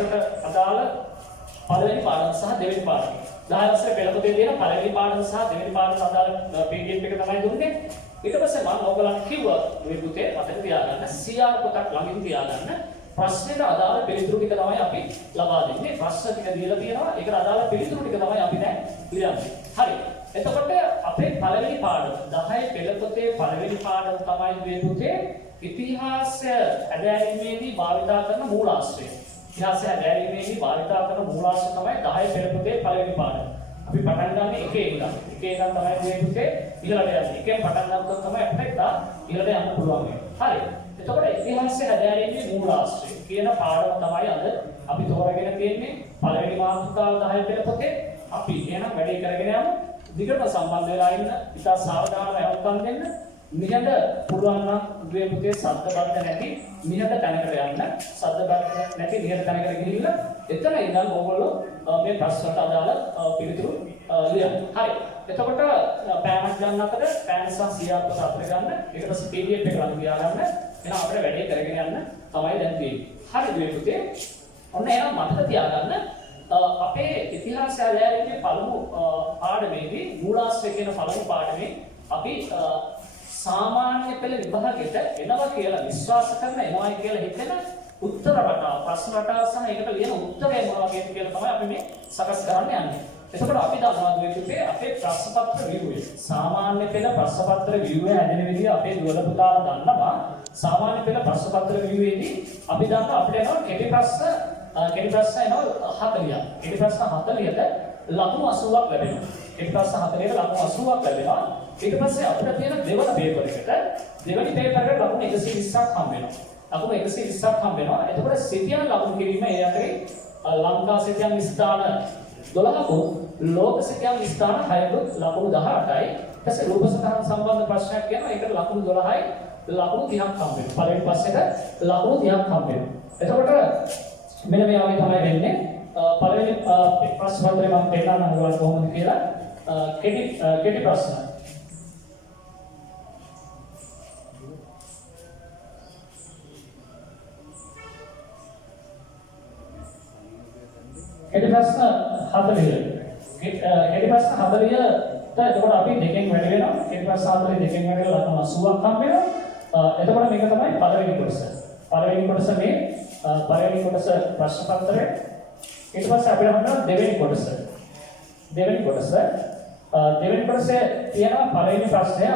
වසරට අදාළ පළවෙනි පාඩම සහ දෙවෙනි පාඩම. 10 වසරේ පෙළපොතේ තියෙන පළවෙනි පාඩම සහ දෙවෙනි පාඩමට අදාළ PDF එක තමයි දුන්නේ. ඊට පස්සේ මම ඔයගොල්ලන්ට කිව්වා මේ පුතේ මතක තියාගන්න CR පොතක් ළඟින් තියාගන්න. ප්‍රශ්නෙට අදාළ පිළිතුරු ටික තමයි අපි ලබා දෙන්නේ. ප්‍රශ්න ටික දීලා තියෙනවා. ඒකට අදාළ පිළිතුරු ටික තමයි අපි දැන් ලියන්නේ. හරි. එතකොට අපේ පළවෙනි පාඩම 10 පෙළපොතේ පළවෙනි පාඩම තමයි මේ පුතේ ඉතිහාසය හැදෑරීමේදී භාවිතා කරන මූලාශ්‍රය. ඉතිහාසය හැදෑරීමේදී භාවිතා කරන මූලාශ්‍රය තමයි 10 පෙළපොතේ පළවෙනි පාඩම. අපි පටන් ගන්න එකේ ඉඳන්. එකේ ඉඳන් තමයි මේ පුතේ ඊළඟට යන්නේ. එකෙන් පටන් ගන්නකොට තමයි අපිට ඊළඟට යන්න පුළුවන් වෙන්නේ. හරි. එතකොට ඉතිහාසය හැදෑරීමේ මූලාශ්‍රය කියන පාඩම තමයි අද අපි තෝරගෙන තියෙන්නේ. පළවෙනි මාතෘකාව 10 පෙළපොතේ අපි එහෙනම් වැඩේ කරගෙන යමු. දිගට සම්බන්ධ වෙලා ඉන්න. ඉතා සාවධානව අවුත්ම් දෙන්න. නිහඬ පුළුවන් නම් මේ පුතේ ශබ්ද බද්ධ නැති නිහඬ තැනකට යන්න. ශබ්ද බද්ධ නැති නිහඬ තැනකට ගිහිල්ලා එතන ඉඳන් ඕගොල්ලෝ මේ ප්‍රශ්නට අදාළ පිළිතුරු ලියන්න. හරි. එතකොට පෑනක් ගන්න අතර පෑන සහ සියාපත අතර ගන්න. ඊට පස්සේ PDF එක ළඟ තියාගන්න. එහෙනම් අපිට වැඩේ කරගෙන යන්න තමයි දැන් තියෙන්නේ. හරිද මේ පුතේ? ඔන්න එහෙනම් මතක තියාගන්න අපේ ඉතිහාසය හැදෑරීමේ පළමු පාඩමේදී මූලාශ්‍රය කියන පළමු පාඩමේ අපි සාමාන්‍ය පෙළ විභාගෙට එනවා කියලා විශ්වාස කරන එනවායි කියලා හිතෙන උත්තර රටාව ප්‍රශ්න රටාව සහ ඒකට ලියන උත්තරය මොනවා වගේද කියලා තමයි අපි මේ සකස් කරන්න යන්නේ. එතකොට අපි දන්නවා දුවේ අපේ ප්‍රශ්න පත්‍ර ව්‍යුවේ සාමාන්‍ය පෙළ ප්‍රශ්න පත්‍ර ව්‍යුවේ හැදෙන විදිහ අපේ දුවල පුතාලා දන්නවා. සාමාන්‍ය පෙළ ප්‍රශ්න පත්‍ර ව්‍යුවේදී අපි දන්නවා අපිට එනවා කෙටි ප්‍රශ්න එනවා 40ක්. කෙටි ප්‍රශ්න 40ට ලකුණු 80ක් ලැබෙනවා. කෙටි ප්‍රශ්න 40ට ලකුණු 80ක් ලැබෙනවා. ඊට පස්සේ අපිට තියෙන දෙවන පේපර් එකට දෙවනි පේපර් එකට ලකුණු 120ක් හම්බ වෙනවා. ලකුණු 120ක් හම්බ වෙනවා. එතකොට සිතියන් ලකුණු කිරීම ඒ අතරේ ලංකා සිතියන් ස්ථාන 12ක ලෝක සිතියන් ස්ථාන 6ක ලකුණු 18යි. ඊපස්සේ රූප සටහන් සම්බන්ධ ප්‍රශ්නයක් කියනවා. ඒකට ලකුණු 12යි ලකුණු 30ක් හම්බ වෙනවා. පළවෙනි පස්සෙට ලකුණු 30ක් හම්බ වෙනවා. එතකොට මෙන්න මේ වගේ තමයි වෙන්නේ. පළවෙනි ප්‍රශ්න පත්‍රය මම පෙන්නන්න ඕන කොහොමද කියලා කෙටි ප්‍රශ්න. කෙටි ප්‍රශ්න 40. කෙටි ප්‍රශ්න 40ට එතකොට අපි දෙකෙන් වැඩි වෙනවා. කෙටි ප්‍රශ්න 40 දෙකෙන් වැඩි වෙලා ලකුණු 80ක් හම්බ වෙනවා. එතකොට මේක තමයි පළවෙනි කොටස. පළවෙනි කොටස මේ පළවෙනි කොටස ප්‍රශ්න පත්‍රය. ඊට පස්සේ අපිට හම්බෙනවා දෙවෙනි කොටස. දෙවෙනි කොටසේ තියෙනවා පළවෙනි ප්‍රශ්නය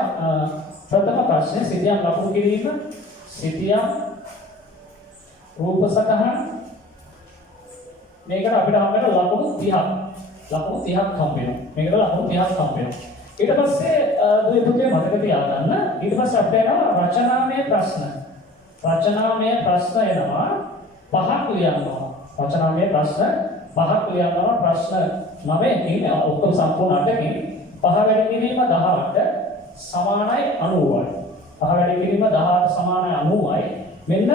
ප්‍රථම ප්‍රශ්නය සිතියම් ලකුණු කිරීම සිතියම් රූප සටහන් මේකට අපිට හම්බෙන ලකුණු 30ක්. ලකුණු 30ක් හම්බ වෙනවා. මේකට ලකුණු 30ක් හම්බ වෙනවා. ඊට පස්සේ දුවේ පුතේ මතක තියාගන්න. ඊට පස්සේ අපිට එනවා රචනාමය ප්‍රශ්න. රචනාමය ප්‍රශ්න එනවා 5ක් ලියනවා. රචනාමය ප්‍රශ්න 5ක් ලියනවා. ප්‍රශ්න 9කින් ඔක්කොම සම්පූර්ණ 8කින් 5 වැඩි කිරීම 18 සමානයි 90යි. 5 වැඩි කිරීම 18 සමානයි 90යි. මෙන්න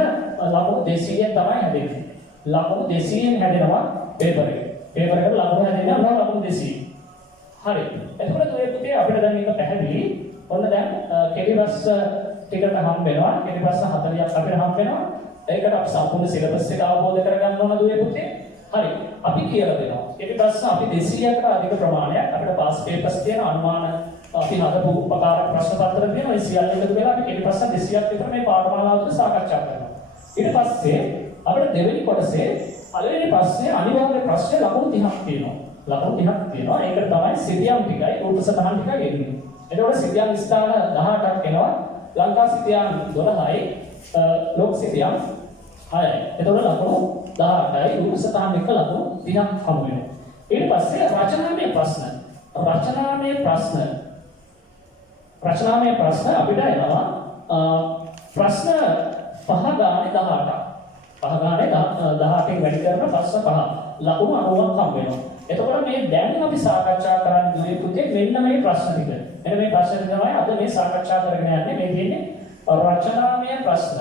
ලකුණු 200න් තමයි හැදෙන්නේ. ලකුණු 200න් හැදෙනවා පේපර් එක. පේපර් එකට ලකුණු හැදෙනවා ලකුණු 200. හරි. එතකොට ඔය පුතේ අපිට දැන් මේක පැහැදිලි. ඔන්න දැන් කෙටි ප්‍රශ්න ටිකට හම්බ වෙනවා. කෙටි ප්‍රශ්න 40ක් අපිට හම්බ වෙනවා. ඒකට අපි සම්පූර්ණ සිලබස් එක අවබෝධ කරගන්න ඕන දුවේ පුතේ. හරි. අපි කියලා දෙනවා. කෙටි ප්‍රශ්න අපි 200කට අධික ප්‍රමාණයක් අපිට පාස් පේපර්ස් තියෙන අනුමාන අපි හදපු උපකාර ප්‍රශ්න පත්‍ර තියෙනවා. ඒ සියල්ල එකතු වෙලා අපි කෙටි ප්‍රශ්න 200ක් විතර මේ පාඨමාලාව තුළ සාකච්ඡා කරනවා. ඊට පස්සේ අපිට දෙවෙනි කොටසේ පළවෙනි ප්‍රශ්නේ අනිවාර්ය ප්‍රශ්නේ ලකුණු 30ක් තියෙනවා. ලකුණු 30ක් තියෙනවා. ඒකට තමයි සිතියම් ටිකයි රූප සටහන් ටිකයි එන්නේ. එතකොට සිතියම් ස්ථාන 18ක් එනවා. ලංකා සිතියම් 12යි ලෝක සිතියම් 6යි. එතකොට ලකුණු 18යි රූප සටහන් එක ලකුණු 30ක් හමු වෙනවා. ඊට පස්සේ රචනාමය ප්‍රශ්න අපිට එනවා ප්‍රශ්න 5 ගානේ 18ක්. 5 ගානේ 18න් වැඩි කරන ප්‍රශ්න 5 ලකුණු 90ක් හම්බ වෙනවා. එතකොට මේ දැන් අපි සාකච්ඡා කරන්න දුවේ පුතේ මෙන්න මේ ප්‍රශ්න ටික. මෙන්න මේ ප්‍රශ්න ටික තමයි අද මේ සාකච්ඡා කරගෙන යන්නේ. මේ තියෙන්නේ රචනාමය ප්‍රශ්න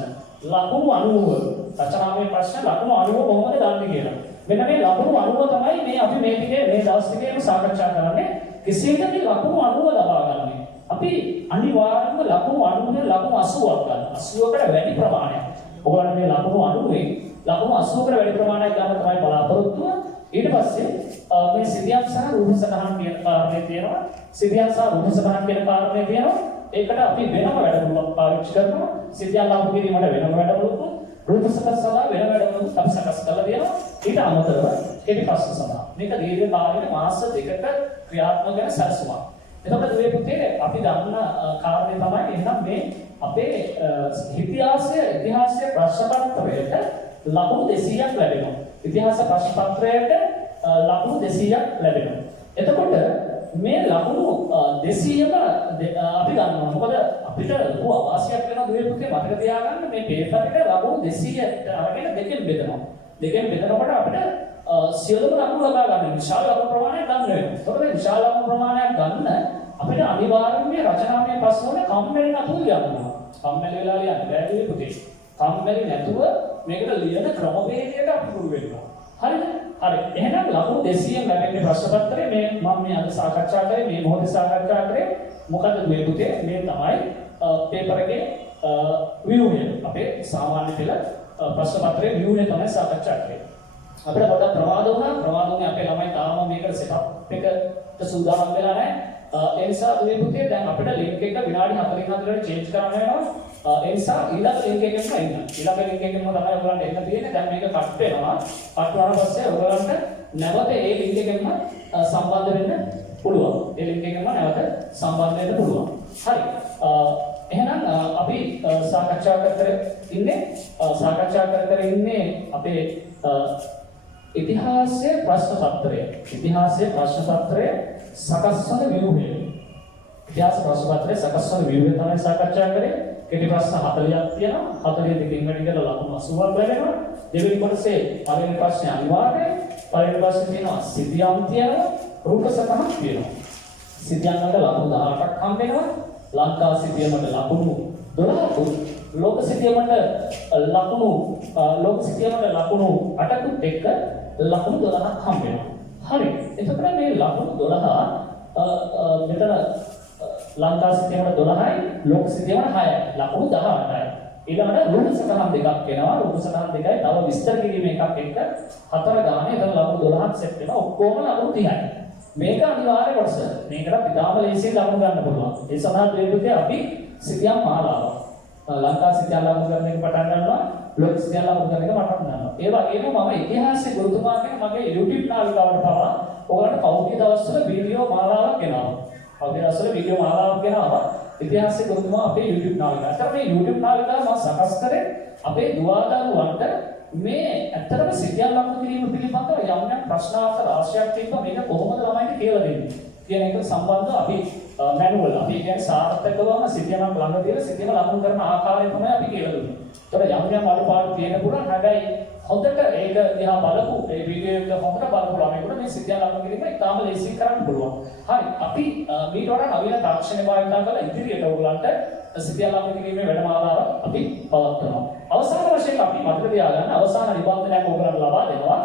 ලකුණු 90. රචනාමය ප්‍රශ්න ලකුණු 90 කොහොමද ගන්න කියලා. මෙන්න මේ ලකුණු 90 තමයි මේ අපි මේ ටිකේ මේ දවස් ටිකේම සාකච්ඡා කරන්නේ. කෙසේද මේ ලකුණු 90 ලබා ගන්න. අපි අනිවාර්යයෙන්ම ලකුණු 90 ලකුණු 80ක් ගන්න. 80කට වැඩි ප්‍රමාණයක්. ඔයගොල්ලෝ මේ ලකුණු 90 ලකුණු 80කට වැඩි ප්‍රමාණයක් ගන්න තමයි බලාපොරොත්තු වෙන්නේ. ඊට පස්සේ මේ සිතියම් සහ රූප සටහන් කියන කාරණේ තියෙනවා. සිතියම් සහ රූප සටහන් කියන කාරණේ තියෙනවා. ඒකට අපි වෙනම වැඩමුළුවක් පාවිච්චි කරනවා. සිතියම් ලාභ කිරීමට වෙනම වැඩමුළුවක්, රූප සටහන් සඳහා වෙන වැඩමුළුවක් අපි සකස් කරලා තියෙනවා. ඊට අමතරව කෙටි ප්‍රශ්න සඳහා මේක දීර්ඝ කාලයක මාස දෙකක ක්‍රියාත්මක වෙන සැලසුමක්. එතකොට මේ පුතේ අපි දන්න කාරණේ තමයි එහෙනම් මේ අපේ ඉතිහාසය ප්‍රශ්න පත්‍රයට ලකුණු 200ක් ලැබෙනවා. ඉතිහාස ප්‍රශ්න පත්‍රයට ලකුණු 200ක් ලැබෙනවා. එතකොට මේ ලකුණු 200ම අපි ගන්නවා. මොකද අපිට ලොකු අවශ්‍යයක් වෙනවා දුවේ පුතේ මතක තියාගන්න මේ පේපර් එක ලකුණු 200 අරගෙන දෙකෙන් බෙදනවා. දෙකෙන් බෙදනකොට අපිට සියලුම ලකුණු ලබා ගන්න විශාල ලකුණු ප්‍රමාණයක් ගන්න වෙනවා. ඒතකොට මේ විශාල ලකුණු ප්‍රමාණයක් ගන්න අපිට අනිවාර්යයෙන් මේ රචනාත්මක ප්‍රශ්න වල කම්මැලි නැතුව ලියන්න. කම්මැලි වෙලා ලියන්න බෑ දුවේ පුතේ. කම්මැලි නැතුව මේකට ලියන ක්‍රමවේදයට අපි පුරු වෙනවා. හරිද? හරි. එහෙනම් ලකුණු 200න් ලැබෙන්නේ ප්‍රශ්න පත්‍රයේ මේ මම මේ අද සාකච්ඡා කරේ මේ මොහොතේ සාකච්ඡා කරේ මොකද මේ පුතේ මේ තමයි පේපර් එකේ view එක. අපේ සාමාන්‍ය පෙළ ප්‍රශ්න පත්‍රයේ view එක තමයි සාකච්ඡා කරේ. අපිට පොඩ්ඩක් ප්‍රමාද වුණා අපේ ළමයි තාම මේකට සෙටප් එකට සූදානම් වෙලා නැහැ. ඒ නිසා මේ පුතේ දැන් අපිට ලින්ක් එක විනාඩි 44කට චේන්ජ් කරන්න වෙනවා. ඒ නිසා ඊළඟ ලින්ක් එකෙන්ම එන්න. ඊළඟ ලින්ක් එකෙන්ම තමයි ඔයගොල්ලන්ට එන්න තියෙන්නේ. දැන් මේක කට් වෙනවා. කට් වුණාට පස්සේ ඔයගොල්ලන්ට නැවත ඒ ලින්ක් එකෙන්ම සම්බන්ධ වෙන්න පුළුවන්. ඒ ලින්ක් එකෙන්ම නැවත සම්බන්ධ වෙන්න පුළුවන්. හරි. එහෙනම් අපි සාකච්ඡා කර ඉන්නේ අපේ ඉතිහාසයේ ප්‍රශ්න පත්‍රය. ඉතිහාසයේ ප්‍රශ්න පත්‍රය සකස් වන ව්‍යුහය. ඉතිහාස ප්‍රශ්න පත්‍රය සකස් වන ව්‍යුහය තමයි සාකච්ඡා කරේ. කෙටි ප්‍රශ්න 40ක් තියෙනවා. 42කින් වැඩි කරලා ලකුණු 80ක් ලැබෙනවා. දෙවෙනි කොටසේ පළවෙනි ප්‍රශ්නේ අනිවාර්යයි. පළවෙනි ප්‍රශ්නේ තියෙනවා සිතියම් තියෙනවා. රූප සටහන් තියෙනවා. සිතියම් වලට ලකුණු 18ක් හම්බ වෙනවා. ලංකා සිතියමට ලකුණු 12ක්. ලෝක සිතියමට ලකුණු 8කුත් එක්ක ලකුණු 12ක් හම්බ වෙනවා. හරි. එතකොට මේ ලකුණු 12 මෙතන ලංකා සිතියමට 12යි, ලෝක සිතියමට 6යි. ලකුණු 18යි. ඊළඟට රූප සටහන් දෙකක් එනවා. රූප සටහන් දෙකයි තව විස්තර කිරීම එකක් එක්ක 4 ගානේ එතන ලකුණු 12ක් සෙට් වෙනවා. ඔක්කොම ලකුණු 30යි. මේක අනිවාර්ය කොටස. මේකට ඉතාම ලේසියෙන් ලකුණු ගන්න පුළුවන්. ඒ සඳහා දෙවියන්ගේ අපි සිතියම් මාලාව. ලංකා සිතියම් ලකුණු ගන්න එක පටන් ගන්නවා. ලෝක සිතියම් ලකුණු ගන්න එක පටන් ගන්නවා. ඒ වගේම මම ඉතිහාසයේ ගුරුතුමාගෙන් මගේ YouTube නාලිකාවට පවා ඔයගලන්ට පෞද්ගලික දවස්වල වීඩියෝ මාලාවක් ගෙනාවා. පෞද්ගලික දවස්වල වීඩියෝ මාලාවක් ගෙනාවා. ඉතිහාසයේ ගුරුතුමා අපේ YouTube නාලිකාවට. අතට මේ YouTube නාලිකාව මම සකස් කරේ අපේ දුවදරුවන්ට මේ ඇත්තටම සිතියම් ලකුණු කිරීම පිළිබඳව යම් ප්‍රශ්නාර්ථ රාශියක් තිබ්බා. මේක කොහොමද ළමයින්ට කියලා දෙන්නේ කියන එක සම්බන්ධව අපි මැනුවල් අපි කියන්නේ සාර්ථකවම සිතියමක් ළඟ තියලා සිතියම ලකුණු කරන ආකාරය තමයි අපි කියලා දුන්නේ. ඒතර යම් අඩුපාඩු තියෙන පුරා හැබැයි හොඳට ඒක දිහා බලපු ඒ වීඩියෝ එක හොඳට බලපු ළමයින්ට මේ සිතියම් ලකුණු කිරීම ඉතාම ලේසියෙන් කරන්න පුළුවන්. හරි. අපි මීට වඩා නවීන තාක්ෂණය භාවිතා කරලා ඉදිරියට ඔයගලන්ට සිතියම් ලකුණු කිරීමේ වැඩමාලාව අපි පවත්වනවා. අවසාන වශයෙන් අපි මතක තියාගන්න අවසාන නිබන්ධනයක් ඔයගලන්ට ලබා දෙනවා.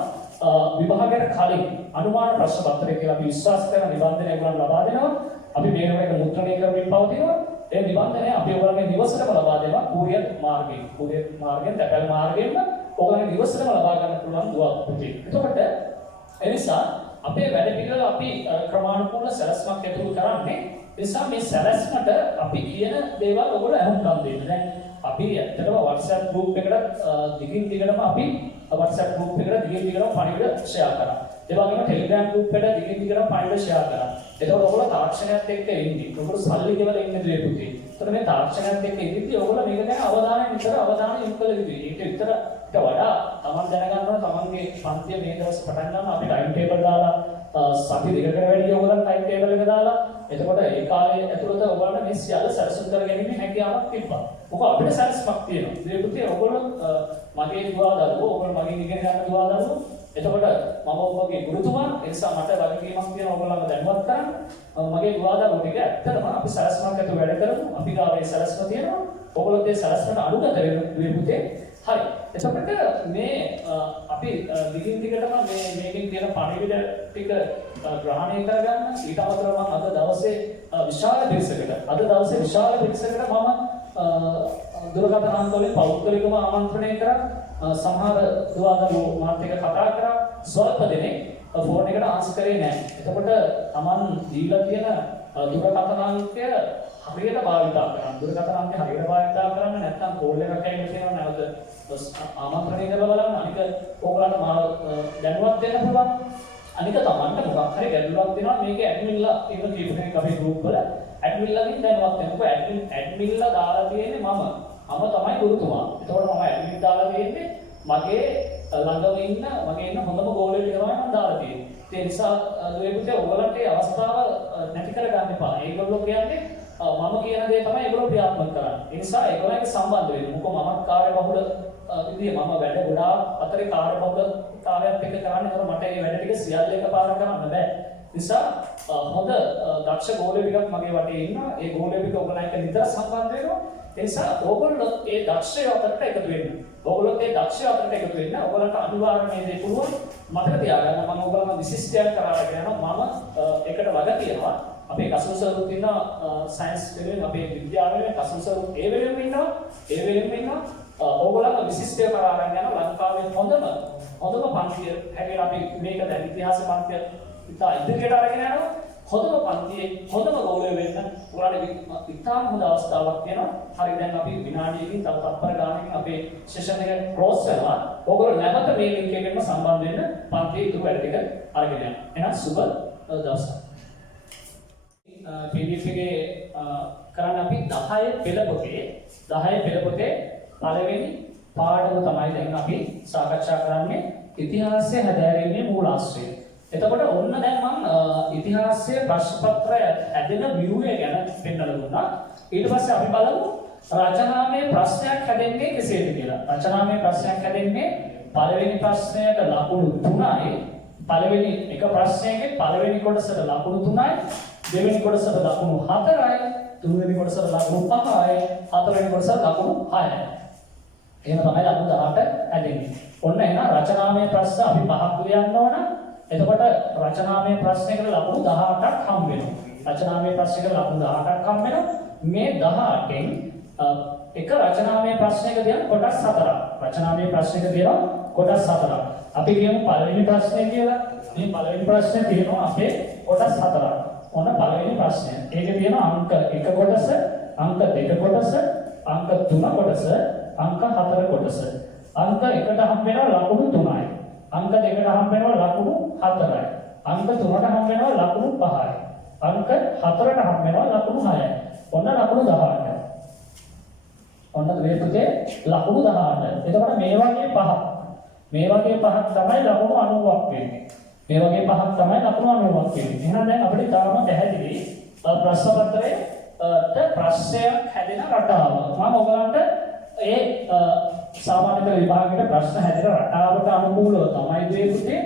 විභාගයට කලින් අනුමාන ප්‍රශ්න පත්‍රය කියලා අපි විශ්වාස කරන නිබන්ධනය ඔයගලන්ට ලබා දෙනවා. අපි මේක මුද්‍රණය කරමින් පවතිනවා. ඒ නිබන්ධනය අපි ඔයගලන්ගේ නිවසටම ලබා දෙනවා. කුරියර් මාර්ගයෙන් තැපැල් මාර්ගයෙන්ම ඔයගලන්ගේ නිවසටම ලබා ගන්න පුළුවන් දුවක් පුතේ. එතකොට එනිසා අපේ වැඩ පිළිවෙල අපි ක්‍රමානුකූල සැලැස්මක් ඇතුළු කරන්නේ. නිසා මේ සැලැස්මට අපි කියන දේවල් ඔයගොල්ලෝ අහුම්කම් දෙන්න. දැන් අපි ඇත්තටම WhatsApp group එකට දිගින් දිගටම අපි WhatsApp group එකට දිගින් දිගටම පණිවිඩ ෂෙයා කරා. ඒ වගේම Telegram group එකට දිගින් දිගටම පණිවිඩ ෂෙයා කරා. එතකොට ඔයගොල්ලෝ තාක්ෂණයත් එක්ක ඉන්නේ. ඔයගොල්ලෝ සල්ලි ගෙවලා ඉන්නේ දුවේ පුතේ. එතකොට මේ තාක්ෂණයත් එක්ක ඉඳිද්දී ඔයගොල්ලෝ මේක ගැන අවධානය යොමු කළ යුතුයි. ඒක විතරට වඩා තමන් දැනගන්න ඕන තමන්ගේ පන්තිය මේ දවස් පටන් ගන්න අපි ටයිම් ටේබල් දාලා සති දෙකකට වැඩි ඔයගොල්ලන් ටයිම් ටේබල් එක දාලා එතකොට ඒ කාලේ ඇතුළත ඔයගොල්ලන් මේ සියල්ල සැලසුම් කරගැනීමේ හැකියාවක් තිබ්බා. මොකද අපිට සැලසුමක් තියෙනවා. මේ පුතේ ඔයගොල්ලෝ මගේ දුවදරුවෝ ඔයගොල්ලෝ මගෙන් ඉගෙන ගන්න දුවදරුවෝ එතකොට මම ඔබගේ ගුරුතුමා ඒ නිසා මට වගකීමක් තියෙනවා ඔයගොල්ලන්ව දැනුවත් කරන්න. මගේ දුවදරුවෝ ටික ඇත්තටම අපි සැලසුමක් ඇතුව වැඩ කරමු. අපි ගාවේ සැලසුම තියෙනවා. ඔයගොල්ලෝ ඒ සැලසුමට අනුගත වෙන්න මේ පුතේ. හරි. එතකොට මේ අපි දිගින් දිගටම මේකෙන් තියෙන පණිවිඩ ටික ග්‍රහණය කරගන්න ඊට අමතරව මම අද දවසේ විශාල පිරිසකට මම දුරකථන අංකවලින් පෞද්ගලිකව ආමන්ත්‍රණය කරා සමහර දුවදරු මාත් එක්ක කතා කරා ස්වල්ප දෙනෙක් ෆෝන් එකට ආන්සර් කරේ නැහැ. එතකොට Taman දීලා තියෙන දුරකථන අංකය හරියට භාවිතා කරන්න. දුරකථන අංකය හරියට භාවිතා කරන්න නැත්නම් කෝල් එකක් ඇවිල්ලා තියෙනවා නැවත ආමන්ත්‍රණය කරලා බලන්න. අනික ඕගොල්ලන්ට මාව දැනුවත් වෙන්න පුළුවන්. අනික Tamanට මොකක් හරි ගැටලුවක් දෙනවා මේක ඇඩ්මින්ලා ඉන්න කීප දෙනෙක් අපේ ගෲප් වල ඇඩ්මින්ලාගෙන් දැනුවත් වෙනකොට ඇඩ්මින්ලා දාලා තියෙන්නේ මම තමයි ගුරුතුමා. එතකොට මම ඇඩ්මින් දාලා තියෙන්නේ මගේ ළඟම ඉන්න හොඳම ගෝලෙට තමයි මම දාලා තියෙන්නේ. ඒ නිසා දුවේ පුතේ ඔයගලන්ට ඒ අවස්ථාව නැති කරගන්න එපා. ඒගොල්ලෝ කියන්නේ මම කියන දේ තමයි ඒගොල්ලෝ ක්‍රියාත්මක කරන්නේ. ඒ නිසා ඒගොල්ලන්ට සම්බන්ධ වෙන්න. මොකද මම කාර්යබහුල විදිහේ මම වැඩ ගොඩාක් අතරේ කාර්යබහුල කාර්යයක් එක කරන්නේ. ඒතර මට මේ වැඩ ටික සියල්ල එකපාරට කරන්න බෑ. නිසා හොඳ දක්ෂ ගෝලෙ ටිකක් මගේ වටේ ඉන්නවා. ඒ ගෝලෙ ටික ඔයගලන්ට නිතර සම්බන්ධ වෙනවා. ඒ නිසා ඕගොල්ලෝ ඒ දක්ෂය අතරට එකතු වෙන්න. ඕගොල්ලෝ ඒ දක්ෂය අතරට එකතු වෙන්න. ඕගොල්ලන්ට අනිවාර්යයෙන් මේ දේ පුළුවන්. මතක තියාගන්න මම ඕගොල්ලන්ව විශිෂ්ටයක් කරාගෙන යනවා. මම එකට වග කියනවා. අපේ කසුසරුත් ඉන්නවා සයන්ස් වලින් අපේ විද්‍යාවලින් කසුසරුත් ඒ වෙලෙම ඉන්නවා. ඕගොල්ලන්ව විශිෂ්ටය කරාගෙන යනවා. ලංකාවේ හොඳම පන්තිය හැටියට අපි මේක දැන් ඉතිහාස පන්තිය ඉතා ඉදිරියට අරගෙන යනවා. හොඳම පන්තියේ හොඳම ගෝලය වෙන්න ඔයාලට ඉතාම හොඳ අවස්ථාවක් තියෙනවා. හරි දැන් අපි විනාඩියකින් තව තත්පර ගානකින් අපේ සෙෂන් එක ක්ලෝස් කරනවා. ඔයගොල්ලෝ නැවත මේ ලින්ක් එකෙන්ම සම්බන්ධ වෙන්න පන්තියේ ඉතුරු වැඩ ටික අරගෙන යන්න. එහෙනම් සුබ දවසක්. PDF එකේ කරන්න අපි 10 පෙළ පොතේ පළවෙනි පාඩම තමයි දැන් අපි සාකච්ඡා කරන්නේ ඉතිහාසය හැදෑරීමේ මූලාශ්‍රය. එතකොට ඔන්න දැන් මම ඉතිහාසයේ ප්‍රශ්න පත්‍රය ඇදෙන ව්‍යුහය ගැන පෙන්නලා දුන්නා. ඊට පස්සේ අපි බලමු රචනාමය ප්‍රශ්නයක් හැදෙන්නේ කෙසේද කියලා. රචනාමය ප්‍රශ්නයක් හැදෙන්නේ පළවෙනි ප්‍රශ්නයට ලකුණු 3යි. පළවෙනි එක ප්‍රශ්නයකේ පළවෙනි කොටසට ලකුණු 3යි, දෙවෙනි කොටසට ලකුණු 4යි, තුන්වෙනි කොටසට ලකුණු 5යි, හතරවෙනි කොටසට ලකුණු 6යි. එහෙම තමයි ලකුණු 18 හැදෙන්නේ. ඔන්න එහෙනම් රචනාමය ප්‍රශ්න අපි 5ක් ලියන්න ඕන. එතකොට රචනාමය ප්‍රශ්නයකට ලකුණු 18ක් හම්බ වෙනවා. රචනාමය ප්‍රශ්නයකට ලකුණු 18ක් හම්බ වෙනවා. මේ 18න් එක රචනාමය ප්‍රශ්නයක තියෙන කොටස් 4ක්. රචනාමය ප්‍රශ්නයක තියෙන කොටස් 4ක්. අපි කියමු පළවෙනි ප්‍රශ්නය කියලා. මේ පළවෙනි ප්‍රශ්නේ තියෙනවා අපේ කොටස් 4ක්. ඔන්න පළවෙනි ප්‍රශ්නය. ඒකේ තියෙන අංක 1 කොටස, අංක 2 කොටස, අංක 3 කොටස, අංක 4 කොටස. අංක 1ට හම්බ වෙනවා ලකුණු 3යි. අංක 2ට හම්බ වෙනවා ලකුණු 4යි. අංක 3ට හම්බ වෙනවා ලකුණු 5යි. අංක 4ට හම්බ වෙනවා ලකුණු 6යි. ඔන්න ලකුණු 18. ඔන්න මේ පුතේ ලකුණු 18. එතකොට මේ වගේ පහක් තමයි ලකුණු 90ක් වෙන්නේ. මේ වගේ පහක් තමයි ලකුණු 90ක් වෙන්නේ. එහෙනම් දැන් අපිට තාම පැහැදිලි ප්‍රශ්න පත්‍රයේ ප්‍රශ්නයක් හැදෙන රටාව. මම ඔයගලන්ට ඒ සාමාන්‍ය පෙළ විභාගයේ ප්‍රශ්න හැදෙන රටාවට අනුකූලව තමයි මේ පුතේ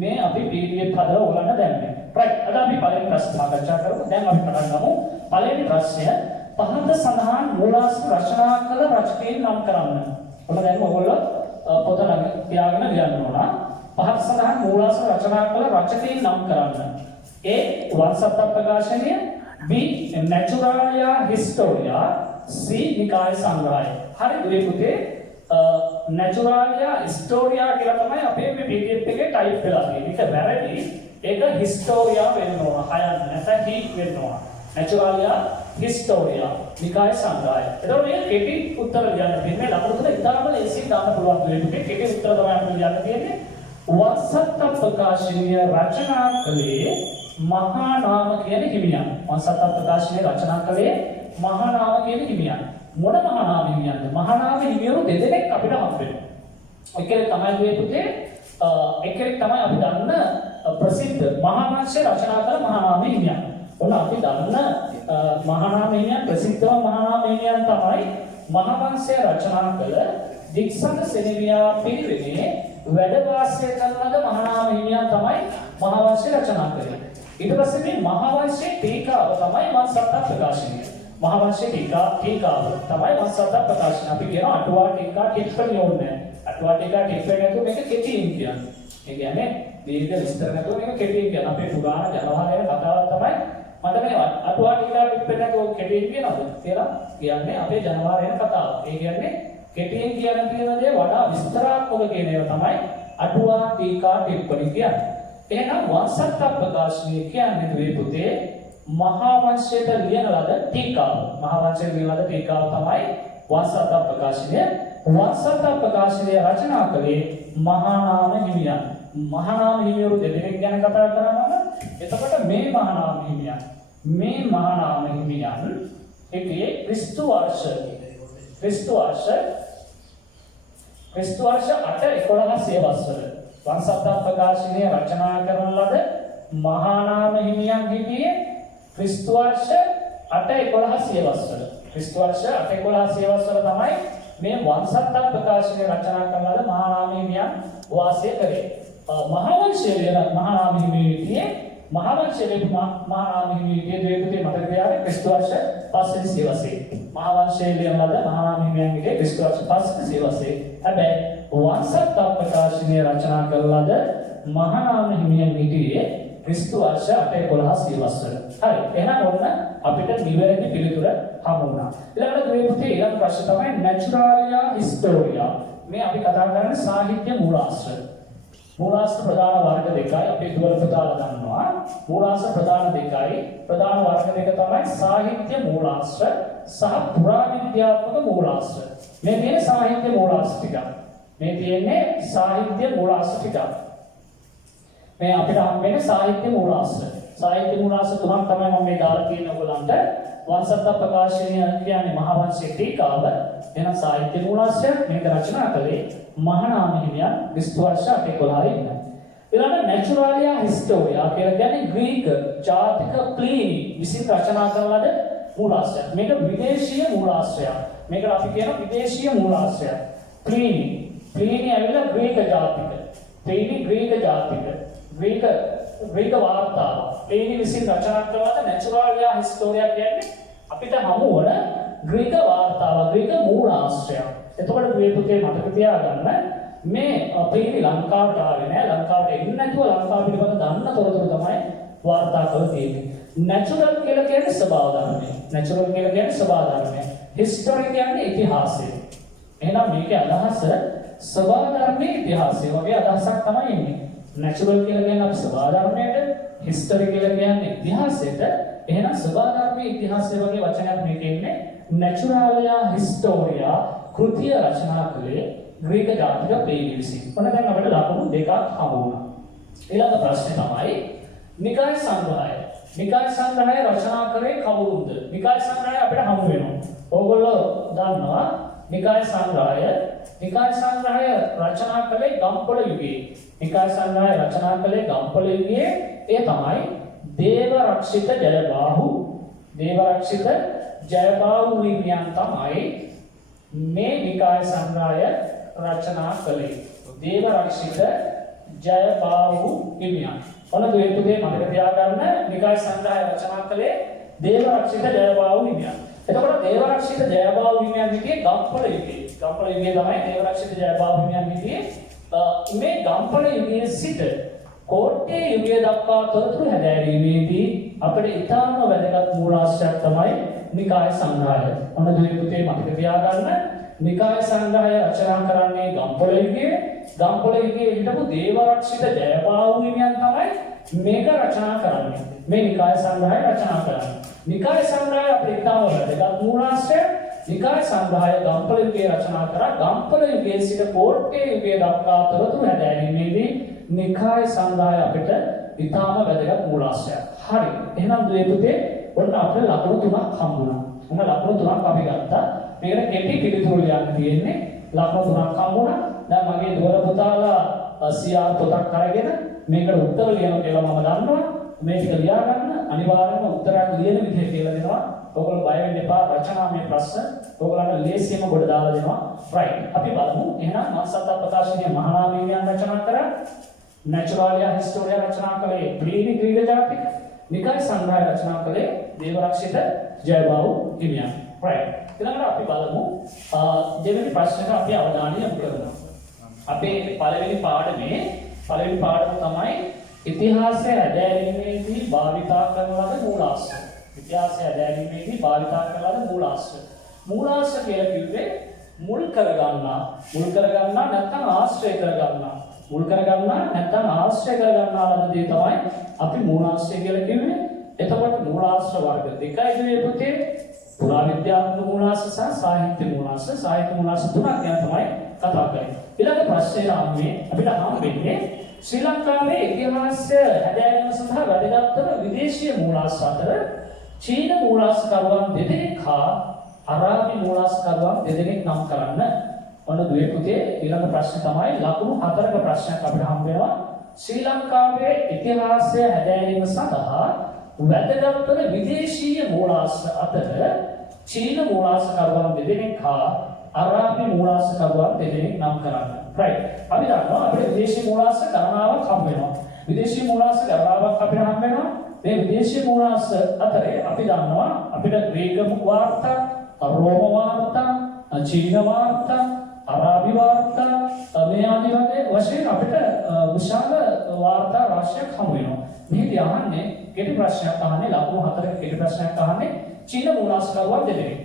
මේ අපි PDF හදලා ඔයගලන්ට දැම්මේ. right. අද අපි පළවෙනි ප්‍රශ්න සාකච්ඡා කරමු. දැන් අපි පටන් ගමු. පළවෙනි ප්‍රශ්නය පහත සඳහන් මූලාශ්‍ර රචනා කළ රචකයන් නම් කරන්න. ඔන්න දැන් ඔයගොල්ලෝ පොත ළඟ තියාගෙන ලියන්න ඕන. පහත සඳහන් මූලාශ්‍ර රචනා කළ රචකයන් නම් කරන්න. A. වංශත්ත ප්‍රකාශනය, B. Naturalia Historia, C. නිකාය සංග්‍රහය. හරි දුවේ පුතේ Naturalia Historia කියලා තමයි අපේ මේ PDF එකේ ටයිප් වෙලා තියෙන්නේ. ඒක වැරදි. ඒක Historia වෙන්න ඕන. හයන්න නැත්නම් D වෙන්න ඕන. Naturalia Historia නිකාය සංග්‍රහය. එතකොට මේක කෙටි උත්තර ලියන්න තියෙන්නේ. ලකුණු තුන ඉතාලම ලේසියෙන් දාන්න පුළුවන් දුවේ පුතේ. කෙටි උත්තර තමයි අපිට ලියන්න තියෙන්නේ. වංශත්ත ප්‍රකාශනය රචනා කළේ මහා නාම කියන හිමියන්. වංශත්ත ප්‍රකාශනය රචනා කළේ මහා නාම කියන හිමියන්. මොන මහා නාම හිමියන්ද? මහා නාම හිමියෝ දෙදෙනෙක් අපිට හම්බ වෙනවා. එකෙක් තමයි මේ පුතේ එකෙක් තමයි අපි දන්න ප්‍රසිද්ධ මහා වංශය රචනා කළ මහා නාම හිමියන්. ඔන්න අපි දන්න මහා නාම හිමියන් ප්‍රසිද්ධම මහා නාම හිමියන් තමයි මහා වංශය රචනා කළ දික්සඳ සෙනෙවියා පිරිවෙනේ වැඩ වාසය කරන ලද මහා නාම හිමියන් තමයි මහා වංශය රචනා කළේ. ඊට පස්සේ මේ මහා වංශයේ ටීකාව තමයි වංශත්ත ප්‍රකාශනය. මහා වංශයේ ටීකාව තමයි වංශත්ත ප්‍රකාශනය. අපි කියන අටුවා ටීකා ටිප්පණිය ඕනේ. අටුවා ටීකා ටිප්පණිය නැතුව මේක කෙටියෙන් කියන්නේ. ඒ කියන්නේ දීර්ඝ විස්තර නැතුව මේක කෙටියෙන් කියන අපේ පුරාණ ජනවහලේ කතාවක් තමයි මට මේ අටුවා ටීකා ටිප්පණිය නැතුව කෙටියෙන් කියනවාද කියලා කියන්නේ අපේ ජනවහලේ කතාව. ඒ කියන්නේ කෙටියෙන් කියන්න තියෙන දේ වඩා විස්තරාත්මක කියන ඒවා තමයි අටුවා ටීකා ටිප්පණි කියන්නේ. එහෙනම් වංශත්ත ප්‍රකාශනය කියන්නේ දුවේ පුතේ මහා වංශයට ලියන ලද ටීකාව. මහා වංශයට ලියන ලද ටීකාව තමයි වංශත්ත ප්‍රකාශනය. වංශත්ත ප්‍රකාශනය රචනා කළේ මහා නාම හිමියන්. මහා නාම හිමියෝ දෙදෙනෙක් ගැන කතා කරනවා. එතකොට මේ මහා නාම හිමියන් හිටියේ ක්‍රිස්තු වර්ෂ 811 සියවස්වල වංශත්ත ප්‍රකාශනය රචනා කරන ලද මහා නාම හිමියන් හිටියේ ක්‍රිස්තු වර්ෂ 811 සියවස්වල. ක්‍රිස්තු වර්ෂ 811 සියවස්වල තමයි මේ වංශත්ත ප්‍රකාශනය රචනා කරන ලද මහා නාම හිමියන් වාසය කරේ. මහා වංශයේ මහා නාම හිමියෝ හිටියේ මහා වංශයේ මහා නාම හිමියෝ දෙවියන්ගේ මතක තියාගන්න ක්‍රිස්තු වර්ෂ 5 සියවසේ. මහා වංශයේ ලියන ලද මහා නාම හිමියන් හිටියේ ක්‍රිස්තු වර්ෂ 5 සියවසේ. හැබැයි වංශත්ත ප්‍රකාශනය රචනා කළ ලද මහා නාම හිමියන් හිටියේ ක්‍රිස්තු වර්ෂ 811 සියවස්වල. හරි. එහෙනම් ඔන්න අපිට නිවැරදි පිළිතුර හමු වුණා. ඊළඟට මේ පුතේ ඊළඟ ප්‍රශ්න තමයි නැචුරාලියා හිස්ටෝරියා. මේ අපි කතා කරන්නේ සාහිත්‍ය මූලාශ්‍ර. මූලාශ්‍ර ප්‍රධාන වර්ග දෙකයි අපි දුවල පුතාලා ගන්නවා. මූලාශ්‍ර ප්‍රධාන දෙකයි. ප්‍රධාන වර්ග දෙක තමයි සාහිත්‍ය මූලාශ්‍ර සහ පුරාවිද්‍යාත්මක මූලාශ්‍ර. මේ තියෙන සාහිත්‍ය මූලාශ්‍ර ටික. මේ තියෙන්නේ සාහිත්‍ය මූලාශ්‍ර ටික. මේ අපිට හම්බෙන්නේ සාහිත්‍ය මූලාශ්‍ර. සාහිත්‍ය මූලාශ්‍ර තුනක් තමයි මම මේ දාලා තියෙන ඔයගලන්ට. වංශත්ත ප්‍රකාශනය කියන්නේ මහා වංශයේ ටීකාව. එහෙනම් සාහිත්‍ය මූලාශ්‍රය මේක රචනා කළේ මහා නාම හිමියන් ක්‍රිස්තු වර්ෂ 811 ඉන්න. ඊළඟ නැචුරාලියා හිස්ටෝරියා කියලා කියන්නේ ග්‍රීක ජාතික ප්ලීනි විසින් රචනා කරන ලද මූලාශ්‍රය. මේක විදේශීය මූලාශ්‍රයක්. මේකට අපි කියන විදේශීය මූලාශ්‍රයක්. ප්ලීනි ඇවිල්ලා ග්‍රීක ජාතික. ප්ලීනි ග්‍රීක ජාතික. ග්‍රීක වාර්තාව. ප්ලීනි විසින් රචනා කරන ලද නැචුරාලියා හිස්ටෝරියා කියන්නේ අපිට හමු වන ග්‍රීක වාර්තාව, ග්‍රීක මූලාශ්‍රයක්. එතකොට මේ පුතේ මතක තියාගන්න මේ ප්ලීනි ලංකාවට ආවේ නෑ. ලංකාවට එන්නේ නැතුව ලංකාව පිළිබඳ දන්න තොරතුරු තමයි වාර්තා කරලා තියෙන්නේ. නැචරල් කියලා කියන්නේ ස්වභාව ධර්මය. නැචරල් කියලා කියන්නේ ස්වභාව ධර්මය. හිස්ටරි කියන්නේ ඉතිහාසය. එහෙනම් මේකේ අදහස ස්වභාව ධර්මයේ ඉතිහාසය වගේ අදහසක් තමයි එන්නේ. නැචරල් කියලා කියන්නේ අපි ස්වභාව ධර්මයට, හිස්ටරි කියලා කියන්නේ ඉතිහාසයට. එහෙනම් ස්වභාව ධර්මයේ ඉතිහාසය වගේ වචනයක් මේකේ ඉන්නේ. නැචුරාලියා හිස්ටෝරියා කෘතිය රචනා කළේ ග්‍රීක ජාතික ප්ලීනි විසින්. ඔන්න දැන් අපිට ලකුණු දෙකක් හමු වුණා. ඊළඟ ප්‍රශ්නේ තමයි නිකාය සංග්‍රහය. නිකාය සංග්‍රහය රචනා කරේ කවුරුද? නිකාය සංග්‍රහය අපිට හමු වෙනවා. ඕගොල්ලෝ දන්නවා නිකාය සංග්‍රහය රචනා කළේ ගම්පොළ යුගයේ. නිකාය සංග්‍රහය රචනා කළේ ගම්පොළ යුගයේ. ඒ තමයි දේවරක්ෂිත ජයබාහු හිමියන් තමයි මේ නිකාය සංග්‍රහය රචනා කළේ. දේවරක්ෂිත ජයබාහු හිමියන්. ඔන්න දුවේ පුතේ මතක තියාගන්න නිකාය සංග්‍රහය රචනා කළේ දේවරක්ෂිත ජයබාහු හිමියන්. එතකොට දේවරක්ෂිත ජයබාහු හිමියන් හිටියේ ගම්පොළ යුගයේ. ගම්පොළ යුගයේ තමයි දේවරක්ෂිත ජයබාහු හිමියන් හිටියේ. මේ ගම්පොළ යුගයේ සිට කෝට්ටේ යුගය දක්වා තොරතුරු හැදෑරීමේදී අපිට ඉතාම වැදගත් මූලාශ්‍රයක් තමයි නිකාය සංග්‍රහය. ඔන්න දුවේ පුතේ මතක තියාගන්න නිකාය සංග්‍රහය රචනා කරන්නේ ගම්පොළ යුගයේ. ගම්පොළ යුගයේ හිටපු දේවරක්ෂිත ජයබාහු හිමියන් තමයි මේක රචනා කරන්නේ. මේ නිකාය සංග්‍රහය රචනා කරන්නේ. නිකාය සංග්‍රහය අපිට ඉතාම වැදගත් මූලාශ්‍රයක්. නිකාය සංග්‍රහය ගම්පොළ යුගයේ රචනා කරා. ගම්පොළ යුගයේ සිට කෝට්ටේ යුගය දක්වා තොරතුරු හැදෑරීමේදී නිකාය සංග්‍රහය අපිට ඉතාම වැදගත් මූලාශ්‍රයක්. හරි. එහෙනම් දුවේ පුතේ ඔන්න අපිට ලකුණු තුනක් හම්බුණා. ඔන්න ලකුණු තුනක් අපි ගත්තා. මේකට කෙටි පිළිතුරු ලියන්න තියෙන්නේ. ලකුණු තුනක් හම්බුණා. දැන් මගේ දුවල පුතාලා CR පොතක් අරගෙන මේකට උත්තර ලියනවා කියලා මම දන්නවා. මේ ටික ලියා ගන්න. අනිවාර්යයෙන්ම උත්තරයක් ලියන විදිහ කියලා දෙනවා. ඔයගොල්ලෝ බය වෙන්න එපා. රචනාමය ප්‍රශ්න ඔයගොල්ලන්ට ලේසියෙන්ම ගොඩ දාලා දෙනවා. රයිට්. අපි බලමු. එහෙනම් වංශත්ත ප්‍රකාශනයේ මහා නාම හිමියන් රචනා කරා. නැචුරාලියා හිස්ටෝරියා රචනා කළේ ප්ලීනි ග්‍රීක ජාතික. නිකාය සංග්‍රහය රචනා කළේ දේවරක්ෂිත ජයබාහු හිමියන්. රයිට්. ඊළඟට අපි බලමු දෙවෙනි ප්‍රශ්නෙට අපි අවධානය යොමු කරමු. අපේ පළවෙනි පාඩමේ පළවෙනි පාඩම තමයි ඉතිහාසය හැදෑරීමේදී භාවිතා කරන ලද මූලාශ්‍ර. ඉතිහාසය හැදෑරීමේදී භාවිතා කරන ලද මූලාශ්‍ර. මූලාශ්‍ර කියලා කිව්වේ මුල් කරගන්නා නැත්නම් ආශ්‍රය කරගන්නා මුල් කරගන්නා නැත්නම් ආශ්‍රය කරගන්නා ලද දේ තමයි අපි මූලාශ්‍රය කියලා කියන්නේ. එතකොට මූලාශ්‍ර වර්ග දෙකයි දුවේ පුතේ. පුරාවිද්‍යාත්මක මූලාශ්‍ර සහ සාහිත්‍ය මූලාශ්‍ර. සාහිත්‍ය මූලාශ්‍ර තුනක් ගැන තමයි කතා කරන්නේ. ඊළඟ ප්‍රශ්නේ අපිට හම්බෙන්නේ ශ්‍රී ලංකාවේ ඉතිහාසය හැදෑරීම සඳහා වැදගත් වන විදේශීය මූලාශ්‍ර අතර චීන මූලාශ්‍රකරුවන් දෙදෙනෙක් හා අරාබි මූලාශ්‍රකරුවන් දෙදෙනෙක් නම් කරන්න. ඔන්න දුවේ පුතේ ඊළඟ ප්‍රශ්නේ තමයි ලකුණු 4ක ප්‍රශ්නයක් අපිට හම්බ වෙනවා. ශ්‍රී ලංකාවේ ඉතිහාසය හැදෑරීම සඳහා වැදගත් වන විදේශීය මූලාශ්‍ර අතර චීන මූලාශ්‍රකරුවන් දෙදෙනෙක් හා අරාබි මූලාශ්‍රකරුවන් දෙදෙනෙක් නම් කරන්න. right. අපි දන්නවා අපිට විදේශීය මූලාශ්‍ර ගණනාවක් හම්බ වෙනවා. විදේශීය මූලාශ්‍ර ගණනාවක් අපිට හම්බ වෙනවා. මේ විදේශීය මූලාශ්‍ර අතරේ අපි දන්නවා අපිට ග්‍රීක වාර්තා, රෝම වාර්තා, චීන වාර්තා, අරාබි වාර්තා මේ ආදී වගේ වශයෙන් අපිට විශාල වාර්තා රාශියක් හම්බ වෙනවා. මේකදී අහන්නේ කෙටි ප්‍රශ්නයක් අහන්නේ ලකුණු 4ක කෙටි ප්‍රශ්නයක් අහන්නේ චීන මූලාශ්‍රකරුවන් දෙදෙනෙක්.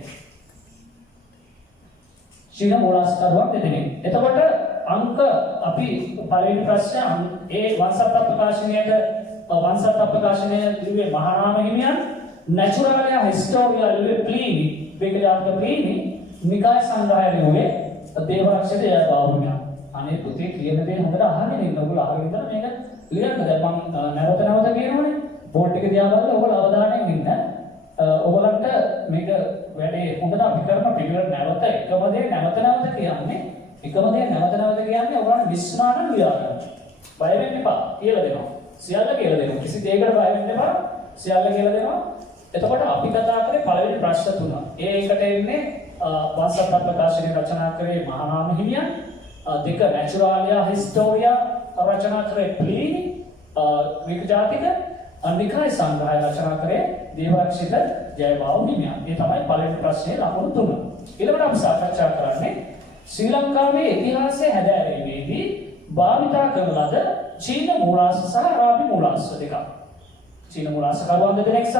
චීන මූලාශ්‍රකරුවන් දෙදෙනෙක්. එතකොට අංක අපි පළවෙනි ප්‍රශ්නේ ඒ වංශත්ව ප්‍රකාශනයේ ලිව්වේ මහානාම හිමියන්, නැචුරාලියා හිස්ටෝරියා ලිව්වේ ප්ලීනි, වේගලාක ප්ලීනි, නිකාය සංග්‍රහය ලිව්වේ දේවරක්ෂිත යබාවුණා. අනේ පුතේ කියන දේ හොඳට අහගෙන ඉන්න. ඔයගොල්ලෝ අහගෙන ඉඳලා මේක ලියන්න. දැන් මම නැවත කියනවනේ. බෝඩ් එක දිහා බලලා ඔයගොල්ලෝ අවධානයෙන් ඉන්න. ඔයගොල්ලන්ට මේක වැඩේ හොඳට අපි කරන පිළිවෙල නැවත එකම දේ නැවත කියන්නේ ඔයගොල්ලන් විශ්වාසන ලියා ගන්න. බය වෙන්න එපා. කියලා දෙනවා. සියල්ල කියලා දෙනවා. කිසි දෙයකට බය වෙන්න එපා. සියල්ල කියලා දෙනවා. එතකොට අපි කතා කරේ පළවෙනි ප්‍රශ්න තුන. ඒකට එන්නේ වංශත්ව ප්‍රකාශනයේ රචනා කරේ මහානාම හිමියන්, දෙක නැචුරාලියා හිස්ටෝරියා රචනා කරේ ප්ලීනි ග්‍රීක ජාතික, නිකාය සංග්‍රහය රචනා කරේ දේවරක්ෂිත ජයබාහු හිමියන්. මේ තමයි පළවෙනි ප්‍රශ්නේ ලකුණු තුන. ඊළඟට අපි සාකච්ඡා කරන්නේ ශ්‍රී ලංකාවේ ඉතිහාසය හැදෑරීමේදී භාවිතා කරන ලද චීන මූලාශ්‍ර සහ අරාබි මූලාශ්‍ර දෙකක්. චීන මූලාශ්‍රකරුවන් දෙදෙනෙක් සහ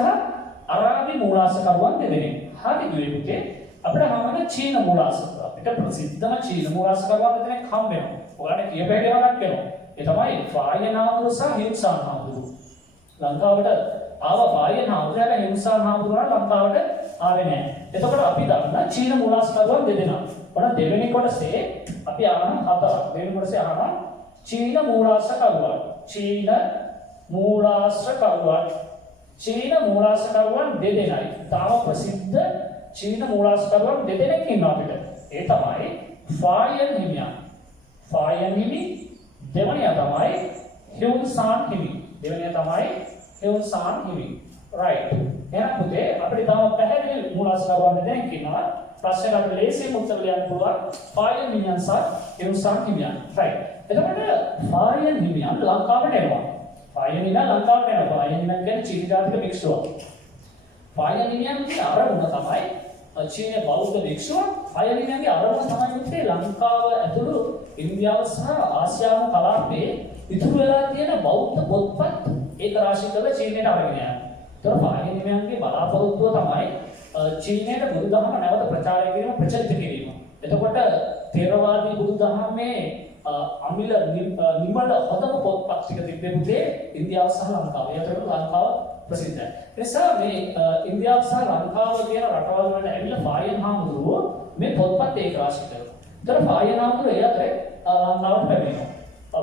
අරාබි මූලාශ්‍රකරුවන් දෙදෙනෙක්. හරි දුවේ පුතේ අපිට හම්බෙන චීන මූලාශ්‍ර අපිට ප්‍රසිද්ධම චීන මූලාශ්‍රකරුවන් දෙදෙනෙක් හම්බ වෙනවා. ඔයාලට කියපේකේ මතක් වෙනවා. ඒ තමයි ෆායනාවුරු සහ හිම්සානාවුරු. ලංකාවට ආව ෆායනාවුරුලා හිම්සානාවුරුලා ලංකාවට ආවේ නැහැ. එතකොට අපි දන්න චීන මූලාශ්‍රකරුවන් දෙදෙනා. ඔන්න දෙවෙනි කොටසේ අපි අහන හතරක්. දෙවෙනි කොටසේ අහන චීන මූලාශ්‍රකරුවන්. චීන මූලාශ්‍රකරුවන් දෙදෙනයි. තාම ප්‍රසිද්ධ චීන මූලාශ්‍රකරුවන් දෙදෙනෙක් ඉන්නවා අපිට. ඒ තමයි ෆායන් හිමියන්. ෆායන් හිමි, දෙවනියා තමයි හියුන්සාන් හිමි. right. එහෙනම් පුතේ අපිට තාම පැහැදිලි මූලාශ්‍රකරුවන් දෙදෙනෙක් ඉන්නවා. ප්‍රශ්නෙට අපිට ලේසියෙන් උත්තර ලියන්න පුළුවන්. ෆායන් හිමියන් සහ හියුන්සාන් හිමියන්. right. එතකොට ෆායන් හිමියන් ලංකාවට එනවා. ෆායන් කියන්නේ චීන ජාතික භික්ෂුවක්. ෆායන් හිමියන්ගේ අරමුණ තමයි චීන බෞද්ධ භික්ෂුව. ෆායන් හිමියන්ගේ අරමුණ තමයි මුත්තේ ලංකාව ඇතුළු ඉන්දියාව සහ ආසියානු කලාපයේ ඉතුරු වෙලා තියෙන බෞද්ධ පොත්පත් ඒක රාශී කරලා චීනයට අරගෙන යනවා. ඒතර ෆායන් හිමියන්ගේ බලාපොරොත්තුව තමයි චීනයේ බුදුදහම නැවත ප්‍රචාරය කිරීම, ප්‍රචලිත කිරීම. එතකොට ථේරවාදී බුදුදහමේ අමිල නිමල හොඳම පොත්පත් ටික තිබ්බේ පුතේ ඉන්දියාව සහ ලංකාව. ඒකට ලංකාව ප්‍රසිද්ධයි. ඒ නිසා මේ ඉන්දියාව සහ ලංකාව කියන රටවල් වලට ඇවිල්ලා ෆායන් හාමුදුරුවෝ මේ පොත්පත් ඒක රාශී කරනවා. ඒතර ෆායන් හාමුදුරුවෝ ඒ අතරේ ලංකාවට පැමිණෙනවා.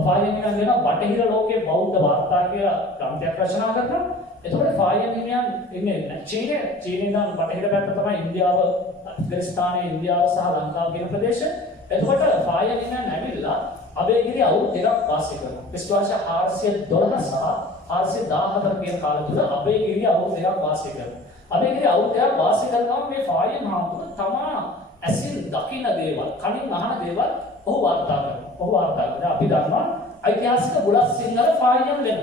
ෆායන් හිමියන් කියන බටහිර ලෝකයේ බෞද්ධ වාර්තා කියලා ග්‍රන්ථයක් රචනා කරනවා. එතකොට ෆායන් හිමියන් ඉන්නේ චීනයේ ඉඳන් බටහිර පැත්ත තමයි ඉන්දියාව, අෆ්ගනිස්තානයේ ඉන්දියාව සහ ලංකාව කියන ප්‍රදේශ. එතකොට ෆායන් හිමියන් ඇවිල්ලා අබේගිරිය අවුරුදු දෙකක් වාසය කරනවා. ක්‍රිස්තුවර්ෂ 412 සහ 414 කියන කාල තුල අබේගිරිය අවුරුදු දෙකක් වාසය කරනවා. අබේගිරිය අවුරුදු දෙකක් වාසය කරනවා මේ ෆායන් හාමුදුරුවෝ තමා ඇසින් දකින දේවල්, කනින් අහන දේවල් ඔහු වාර්තා කරනවා. අපි දන්නවා ඓතිහාසික බුලත් සිංහල ෆායන් වෙන.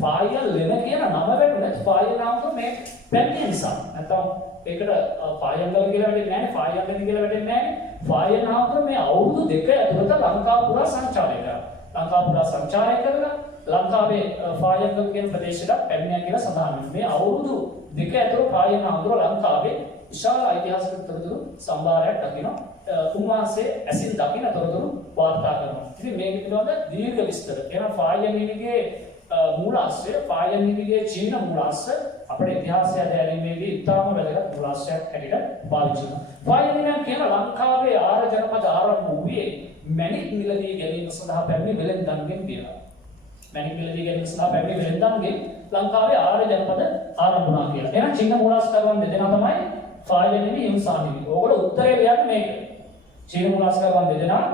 ෆායන් වෙන කියන නම වැටුනේ ෆායන් හාමුදුරුවෝ මේ පැන්නේ නිසා. නැත්නම් ඒකට ෆායන් වල කියලා වැටෙන්නේ නැහැ, ෆායන් වෙන කියලා වැටෙන්නේ නැහැ. ෆායන් හාමුදුරුවෝ මේ අවුරුදු දෙක ඇතුළත ලංකාව පුරා සංචාරය කරලා ලංකාවේ ෆායන් කියන ප්‍රදේශයට පැමිණියා කියලා සඳහන් වෙනවා. මේ අවුරුදු දෙක ඇතුළත ෆායන් හාමුදුරුවෝ ලංකාවේ විශාල ඓතිහාසික තොරතුරු සම්භාරයක් දකිනවා. උන්වහන්සේ ඇසින් දකින තොරතුරු වාර්තා කරනවා. ඉතින් මේක පිළිබඳ දීර්ඝ විස්තර. එහෙනම් ෆායන් මූලාශ්‍රය පායනිකගේ චීන මූලාශ්‍රය අපේ ඉතිහාසය දැරීමේදී ඉතාම වැදගත් මූලාශ්‍රයක් හැටියට පාවිච්චි කරනවා. පායනිකයන් කියන ලංකාවේ ආර්ය ජනපද ආරම්භ වූයේ මැණික් මිලදී ගැනීම සඳහා පැමිණි වෙළෙන්දන්ගෙන් කියලා. මැණික් මිලදී ගැනීම සඳහා පැමිණි වෙළෙන්දන්ගෙන් ලංකාවේ ආර්ය ජනපද ආරම්භ වුණා කියලා. එහෙනම් චීන මූලාශ්‍රකරුවන් දෙදෙනා තමයි පායනිකි යුන්සානිකි. ඕගොල්ලෝ උත්තරේ ලියන්න මේක. චීන මූලාශ්‍රකරුවන් දෙදෙනා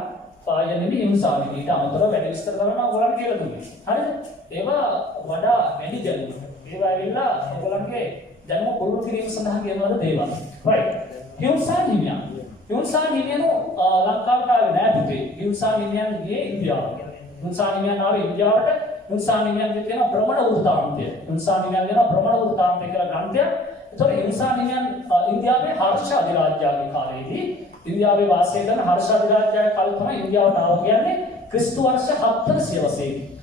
පායනිකි යුන්සානිකි. ඊට අමතරව වැඩි විස්තර කරනවා ඔයගොල්ලන්ට කියලා දුන්නේ. හරිද? ඒවා වඩා වැඩි දැනුම. ඒවා ඇවිල්ලා ඔයගොල්ලන්ගේ දැනුම පුළුල් කිරීම සඳහා කියනවාද දේවල්. right. හියුන්සාන් හිමියන්. හියුන්සාන් හිමියන් ලංකාවට ආවේ නෑ පුතේ. හියුන්සාන් හිමියන් ගියේ ඉන්දියාවට. හියුන්සාන් හිමියන් ආවේ ඉන්දියාවට. හියුන්සාන් හිමියන්ගේ තියෙන භ්‍රමණ වෘත්තාන්තය. හියුන්සාන් හිමියන් දෙන භ්‍රමණ වෘත්තාන්තය කියලා ග්‍රන්ථය. ඒතකොට හියුන්සාන් හිමියන් ඉන්දියාවේ හර්ෂ අධිරාජ්‍යයේ කාලයේදී ඉන්දියාවේ වාසය කරන හර්ෂ අධිරාජ්‍යයේ කාලේ තමයි ඉන්දියාවට ආව කියන්නේ ක්‍රිස්තු වර්ෂ 700 වසරේදී.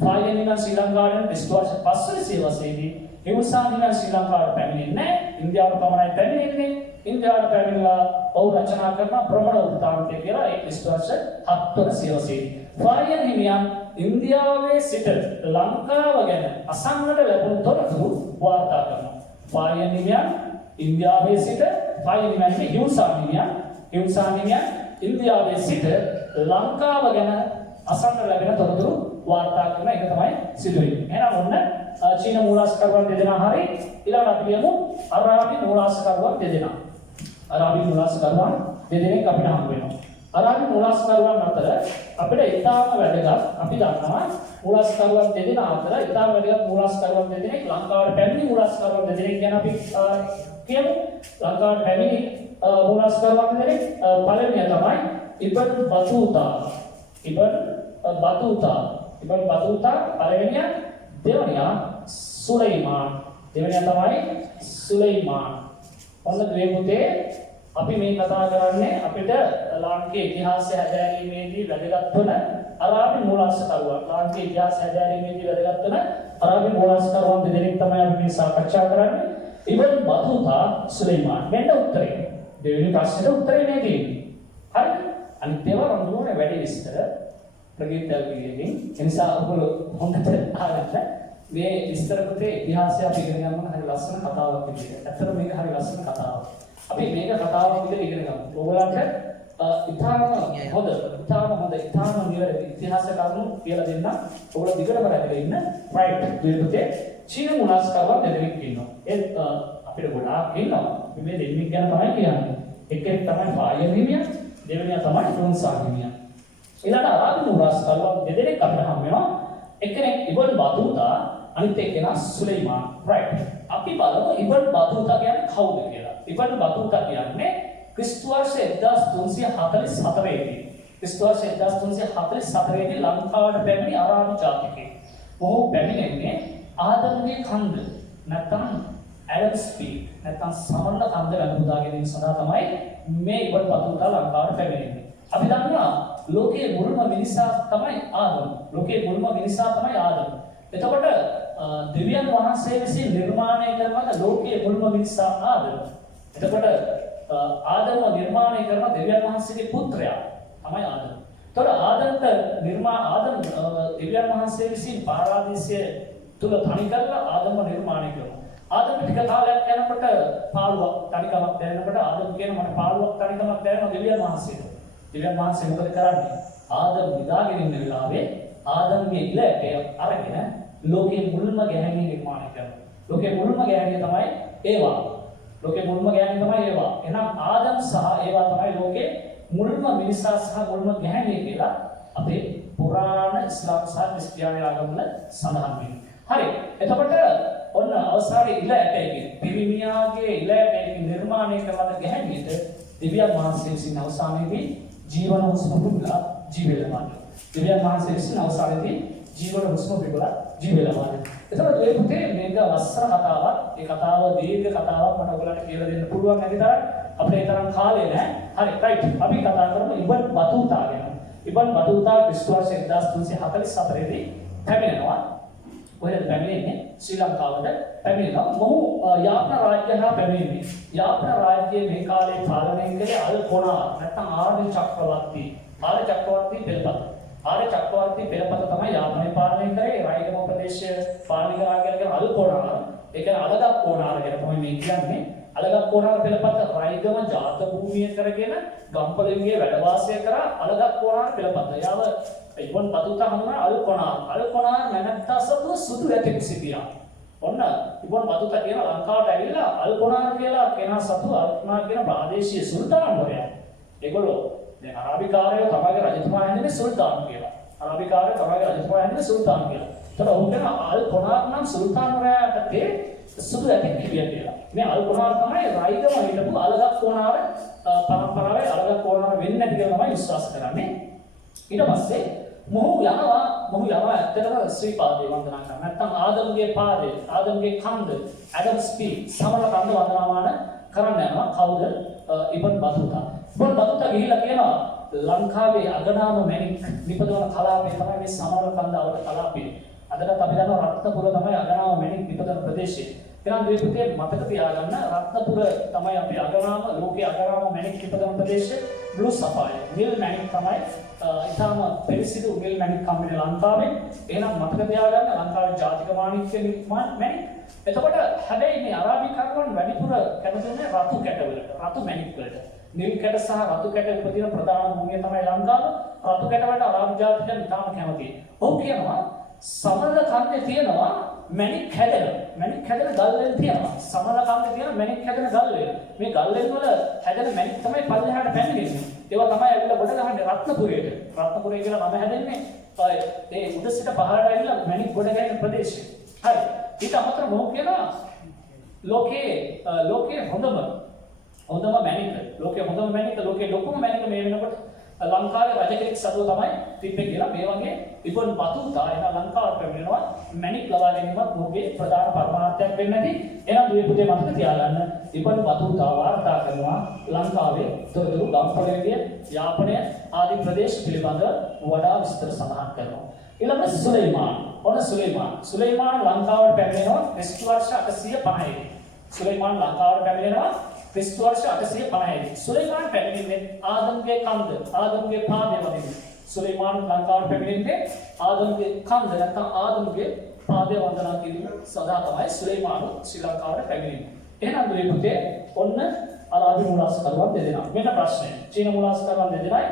පායනිකයන් ශ්‍රී ලංකාවෙන් ක්‍රිස්තු වර්ෂ 500 වසරේදී හියුන්සාන් ශ්‍රී ලංකාවට පැමිණෙන්නේ නැහැ. ඉන්දියාවට පමණයි පැමිණෙන්නේ. ඉන්දියාවට පැමිණලා ඔහු රචනා කරන භ්‍රමණ වෘත්තාන්තය කියලා ඒ ක්‍රිස්තු වර්ෂ 700 වසරේදී. පායනිකයන් ඉන්දියාවේ සිට ලංකාව ගැන අසන්නට ලැබුණු තොරතුරු වාර්තා කරනවා. පායනිකයන් ඉන්දියාවේ සිට පායනිකයන් හියුන්සාන් ඉන්දියාවේ සිට ලංකාව ගැන අසන්න ලැබෙන තොරතුරු වාර්තා කරන එක තමයි සිදු වෙන්නේ. එහෙනම් ඔන්න චීන මූලාශ්‍රකරුවන් දෙදෙනා හරි ඊළඟට අපි කියමු අරාබි මූලාශ්‍රකරුවන් දෙදෙනා. අරාබි මූලාශ්‍රකරුවන් දෙදෙනෙක් අපිට හම්බ වෙනවා. අරාබි මූලාශ්‍රකරුවන් අතර අපිට ඉතාම වැදගත් අපි දන්නවා මූලාශ්‍රකරුවන් දෙදෙනා අතර ඉතාම වැදගත් මූලාශ්‍රකරුවන් දෙදෙනෙක් ලංකාවට පැමිණි මූලාශ්‍රකරුවන් දෙදෙනෙක් ගැන අපි කියමු. ලංකාවට පැමිණි මූලාශ්‍රකරුවන් දෙදෙනෙක් පළවෙනියා තමයි ඉබ්න් බතූතා පළවෙනියා දෙවනියා සුලයිමාන් ඔන්න දුවේ පුතේ අපි මේ කතා කරන්නේ අපිට ලාංකික ඉතිහාසය හැදෑරීමේදී වැදගත් වන අරාබි මූලාශ්‍රකරුවන් ලාංකික ඉතිහාසය හැදෑරීමේදී වැදගත් වන අරාබි මූලාශ්‍රකරුවන් දෙදෙනෙක් තමයි අපි මේ සාකච්ඡා කරන්නේ. ඉබ්න් බතූතා සුලයිමාන් මෙන්න උත්තරේ. දෙවෙනි ප්‍රශ්නෙට උත්තරේ මේ තියෙන්නේ. හරිද? අනිත් ඒවා රඳුනේ වැඩි විස්තර ප්‍රගීතල් විදිහින් එනිසා ඔයගොල්ලෝ හොඳට අහගන්න මේ විස්තර පුතේ ඉතිහාසය අපි ඉගෙන ගන්න හරි ලස්සන කතාවක් විදියට. ඇත්තට මේක හරි ලස්සන කතාවක්. අපි මේක කතාවක් විදියට ඉගෙන ගමු. ඔයගොල්ලන්ට ඉතාම හොඳ නිවැරදි ඉතිහාස කරුණු කියලා දෙන්න. ඔයගොල්ලෝ දිගටම රැඳගෙන ඉන්න. right. මේ පුතේ චීන මූලාශ්‍රකරුවන් දෙදෙනෙක් ඉන්නවා. ඒ අපිට ගොඩාක් ඉන්නවා. මේ දෙන්නෙක් ගැන තමයි කියන්නේ. එක්කෙනෙක් තමයි පායන් හිමියන්, දෙවෙනියා තමයි හියුන්සාන් හිමියන්. ඊළඟ අරාබි මූලාශ්‍රකරුවන් දෙදෙනෙක් අපිට හම් වෙනවා. එක්කෙනෙක් ඉබ්න් බතූතා, අනිත් එක්කෙනා සුලයිමාන්. right. අපි බලමු ඉබ්න් බතූතා කියන්නේ කවුද කියලා. ඉබ්න් බතූතා කියන්නේ ක්‍රිස්තු වර්ෂ 1344 දී ලංකාවට පැමිණි අරාබි ජාතිකයෙක්. ඔහු පැමිණෙන්නේ ආදම්ගේ කන්ද නැත්නම් ඇඩම්ස් පීක් නැත්නම් සමන්න කන්ද වැළඳුදා ගැනීම සඳහා තමයි මේ ඉබ්න් බතූතා ලංකාවට පැමිණෙන්නේ. අපි දන්නවා ලෝකයේ මුල්ම මිනිසා තමයි ආදම්. එතකොට දෙවියන් වහන්සේ විසින් නිර්මාණය කරන ලෝකයේ මුල්ම මිනිසා ආදම්. එතකොට ආදම්ව නිර්මාණය කරන දෙවියන් වහන්සේගේ පුත්‍රයා තමයි ආදම්. එතකොට ආදම් දෙවියන් වහන්සේ විසින් පාරාදීසය තුල තනි කරලා ආදම්ව නිර්මාණය කරනවා. ආදම් ටික කාලයක් යනකොට පාළුවක් තනිකමක් දැනෙනකොට ආදම් කියන මට පාළුවක් තනිකමක් දැනෙනවා දෙවියන් වහන්සේට. දෙවියන් වහන්සේ මොකද කරන්නේ? ආදම් නිදාගෙන ඉන්න වෙලාවේ ආදම්ගේ ඉලක්කය අරගෙන ලෝකයේ මුල්ම ගැහැණිය නිර්මාණය කරනවා. ලෝකයේ මුල්ම ගැහැණිය තමයි ඒවා. එහෙනම් ආදම් සහ ඒවා තමයි ලෝකයේ මුල්ම මිනිසා සහ මුල්ම ගැහැණිය කියලා අපේ පුරාණ ඉස්ලාම් සහ ක්‍රිස්තියානි ආගම්වල සඳහන් වෙනවා. හරි. එතකොට ඔන්න අවසානයේ ඉලක්කයකින් පිරිමියාගේ ඉලක්කයකින් නිර්මාණය කරන ගැහැණියට දෙවියන් වහන්සේ විසින් අවසානයේදී ජීවන හුස්ම පිබිලා ජීවෙලවන්නේ. එතකොට මේ පුතේ මේක ලස්සන කතාවක්. ඒ කතාව දීර්ඝ කතාවක් මට ඔයගලන්ට කියලා දෙන්න පුළුවන් නැති තරම් අපේ තරම් කාලේ නැහැ. හරි right. අපි කතා කරමු ඉබ්න් බතූතා ගැන. ඉබ්න් බතූතා ක්‍රිස්තු වර්ෂ 1344 දී පැමිණෙනවා කොහෙද පැමිණෙන්නේ? ශ්‍රී ලංකාවට පැමිණෙනවා. මොහු යාපන රාජ්‍ය හා පැමිණෙන්නේ. යාපන රාජ්‍යයේ මේ කාලේ පාලනය කළේ අල් කොනා නැත්නම් ආර්ය චක්‍රවර්ති. ආර්ය චක්‍රවර්ති පෙළපත. ආර්ය චක්‍රවර්ති පෙළපත තමයි යාපනයේ පාලනය කරේ. රායගම ප්‍රදේශය පාලනය කරා කියලා අල් කොනා. ඒ කියන්නේ අලගක් කොනාර කියලා තමයි මේ කියන්නේ. අලගක් කොනාර පෙළපත රායගම ජාත භූමිය කරගෙන ගම්පොලින්ගේ වැඩ වාසය කරා අලගක් කොනාර පෙළපත. යාව ඉබන් බතුතා හමුනා අල් කොනාර. අල් කොනාර නැනත්තා සතු සුදු ඇතෙක් සිටියා. ඔන්න ඉබන් බතුතා කියන ලංකාවට ඇවිල්ලා අල් කොනාර කියලා කෙනා සතු අල් කොනාර කියන ප්‍රාදේශීය සුල්තාන්වරයා. ඒගොල්ලෝ දැන් අරාබිකාරයෝ තමයිගේ රජතුමා හැඳින්වෙන්නේ සුල්තාන් කියලා. අරාබිකාරයෝ තමයිගේ රජතුමා හැඳින්වෙන්නේ සුල්තාන් කියලා. ඒතර ඔහු කියන අල් කොනාර නම් සුල්තාන්වරයාට තේ සුදු ඇතෙක් කියලා. මේ අල් කොනාර තමයි රයිගම හිටපු අලගක් කොනාර පරම්පරාවේ අලගක් කොනාර වෙන්නේ නැති කියලා තමයි විශ්වාස කරන්නේ. ඊට පස්සේ මොහු යනවා ඇත්තටම ශ්‍රී පාදේ වන්දනා කරන්න. නැත්නම් ආදම්ගේ පාදේ, ආදම්ගේ කන්ද, ඇඩම්ස් පී සමල කන්ද වන්දනාමාන කරන්න යනවා. කවුද? ඉබන් බතුතා. ඉබන් බතුතා ගිහිල්ලා කියනවා ලංකාවේ අගනාම මැණික් නිපදවන කලාපය තමයි මේ සමල කන්ද අවුල කලාපය. අදටත් අපි දන්නවා රත්නපුර තමයි අගනාම මැණික් නිපදවන ප්‍රදේශය. එනම් මේ පුතේ මතක තියාගන්න රත්නපුර තමයි අපි අගනාම ලෝකයේ අගනාම මැණික් නිපදවන ප්‍රදේශය. බ්ලූ සෆායර් නිල් මැණික් තමයි ඉතාම පිරිසිදු නිල් මැණික් කම්බිනේ ලංකාවේ. එහෙනම් මතක තියාගන්න ලංකාවේ ජාතික මාණික්‍ය මැණික්. එතකොට හැබැයි මේ අරාබිකරුවන් වැඩිපුර කැමතිනේ රතු කැටවලට, රතු මැණික් වලට. නිල් කැට සහ රතු කැට උපදින ප්‍රධාන භූමිය තමයි ලංකාව. රතු කැට වලට අරාබි ජාතිකයන් ඉතාම කැමතියි. ඔව් කියනවා සමනල කන්දේ තියෙනවා මැණික් හැදෙන ගල් වලින් තියෙනවා. සමනල කන්දේ තියෙන මැණික් හැදෙන ගල් වල. මේ ගල් වල හැදෙන මැණික් තමයි පල්ලෙහාට පැමිණෙන්නේ. ඒවා තමයි ඇවිල්ලා ගොඩ ගහන්නේ රත්නපුරයට. රත්නපුරය කියලා නම හැදෙන්නේ ඒ උඩ සිට පහළට ඇවිල්ලා මැණික් ගොඩ ගැහෙන ප්‍රදේශය. හරි. ඊට අමතරව මොහු කියනවා ලෝකයේ හොඳම මැණික්, ලෝකයේ ලොකුම මැණික් මේ වෙනකොට ලංකාවේ රජ කෙනෙක් සතුව තමයි තිබ්බේ කියලා. මේ වගේ ඉබන් බතුතා එන ලංකාවට පැමිණෙනවා මැණික් ලබා ගැනීමත් මොහුගේ ප්‍රධාන පරමාර්ථයක් වෙන්නේ නැති. එහෙනම් දුවේ පුතේ මතක තියාගන්න ඉබන් බතුතා වාර්තා කරනවා ලංකාවේ තොරතුරු ගම්පොළේදී යාපනය ආදී ප්‍රදේශ පිළිබඳව වඩා විස්තර සඳහන් කරනවා. ඊළඟට සුලයිමාන් ලංකාවට පැමිණෙනවා ක්‍රිස්තු වර්ෂ 850 සුලයිමාන් ලංකාවට පැමිණෙනවා ක්‍රිස්තු වර්ෂ 850 සුලයිමාන් පැමිණෙන්නේ ආදම්ගේ කන්ද, ආදම්ගේ පාදේ වදින. සුලයිමාන් ලංකාවට පැමිණෙන්නේ ආදම්ගේ කන්ද නැත්නම් ආදම්ගේ පාදේ වන්දනා කිරීම සඳහා තමයි සුලයිමාන් ශ්‍රී ලංකාවට පැමිණෙන්නේ. එහෙනම් දුවේ පුතේ ඔන්න අරාබි මූලාශ්‍රකරුවන් දෙදෙනා. මෙන්න ප්‍රශ්නය. චීන මූලාශ්‍රකරුවන් දෙදෙනයි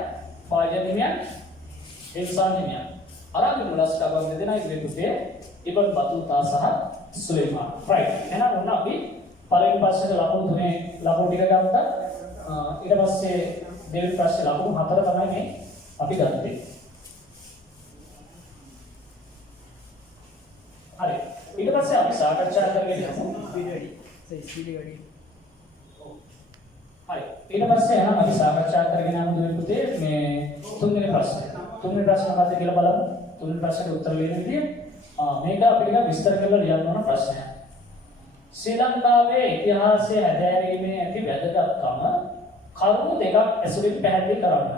ෆායන් හිමියන්, එල්සාන් හිමියන්. අරාබි මූලාශ්‍රකරුවන් දෙදෙනයි දුවේ පුතේ ඉබන් බතුතා සහ සුලයිමාන්. රයිට්. එහෙනම් ඔන්න අපි පළවෙනි ප්‍රශ්නේ ලකුණු තුනේ ලකුණු ටික ගත්තා. ඊට පස්සේ දෙවෙනි ප්‍රශ්නේ ලකුණු 4 තමයි මේ අපි ගත්තේ. හරි. ඊට පස්සේ අපි සාකච්ඡා කරගෙන යමු. හරි. ඊට පස්සේ එහෙනම් අපි සාකච්ඡා කරගෙන යමු දුවේ පුතේ මේ තුන්වෙනි ප්‍රශ්නේ. තුන්වෙනි ප්‍රශ්න මොකක්ද කියලා බලමු. තුන්වෙනි ප්‍රශ්නේ උත්තර ලියන විදිය මේක අපිට විස්තර කරලා ලියන්න ඕන ප්‍රශ්නයක්. ශ්‍රී ලංකාවේ ඉතිහාසයේ හැදෑරීමේ ඇති වැදගත්කම කරුණු දෙකක් ඇසුරින් පැහැදිලි කරන්න.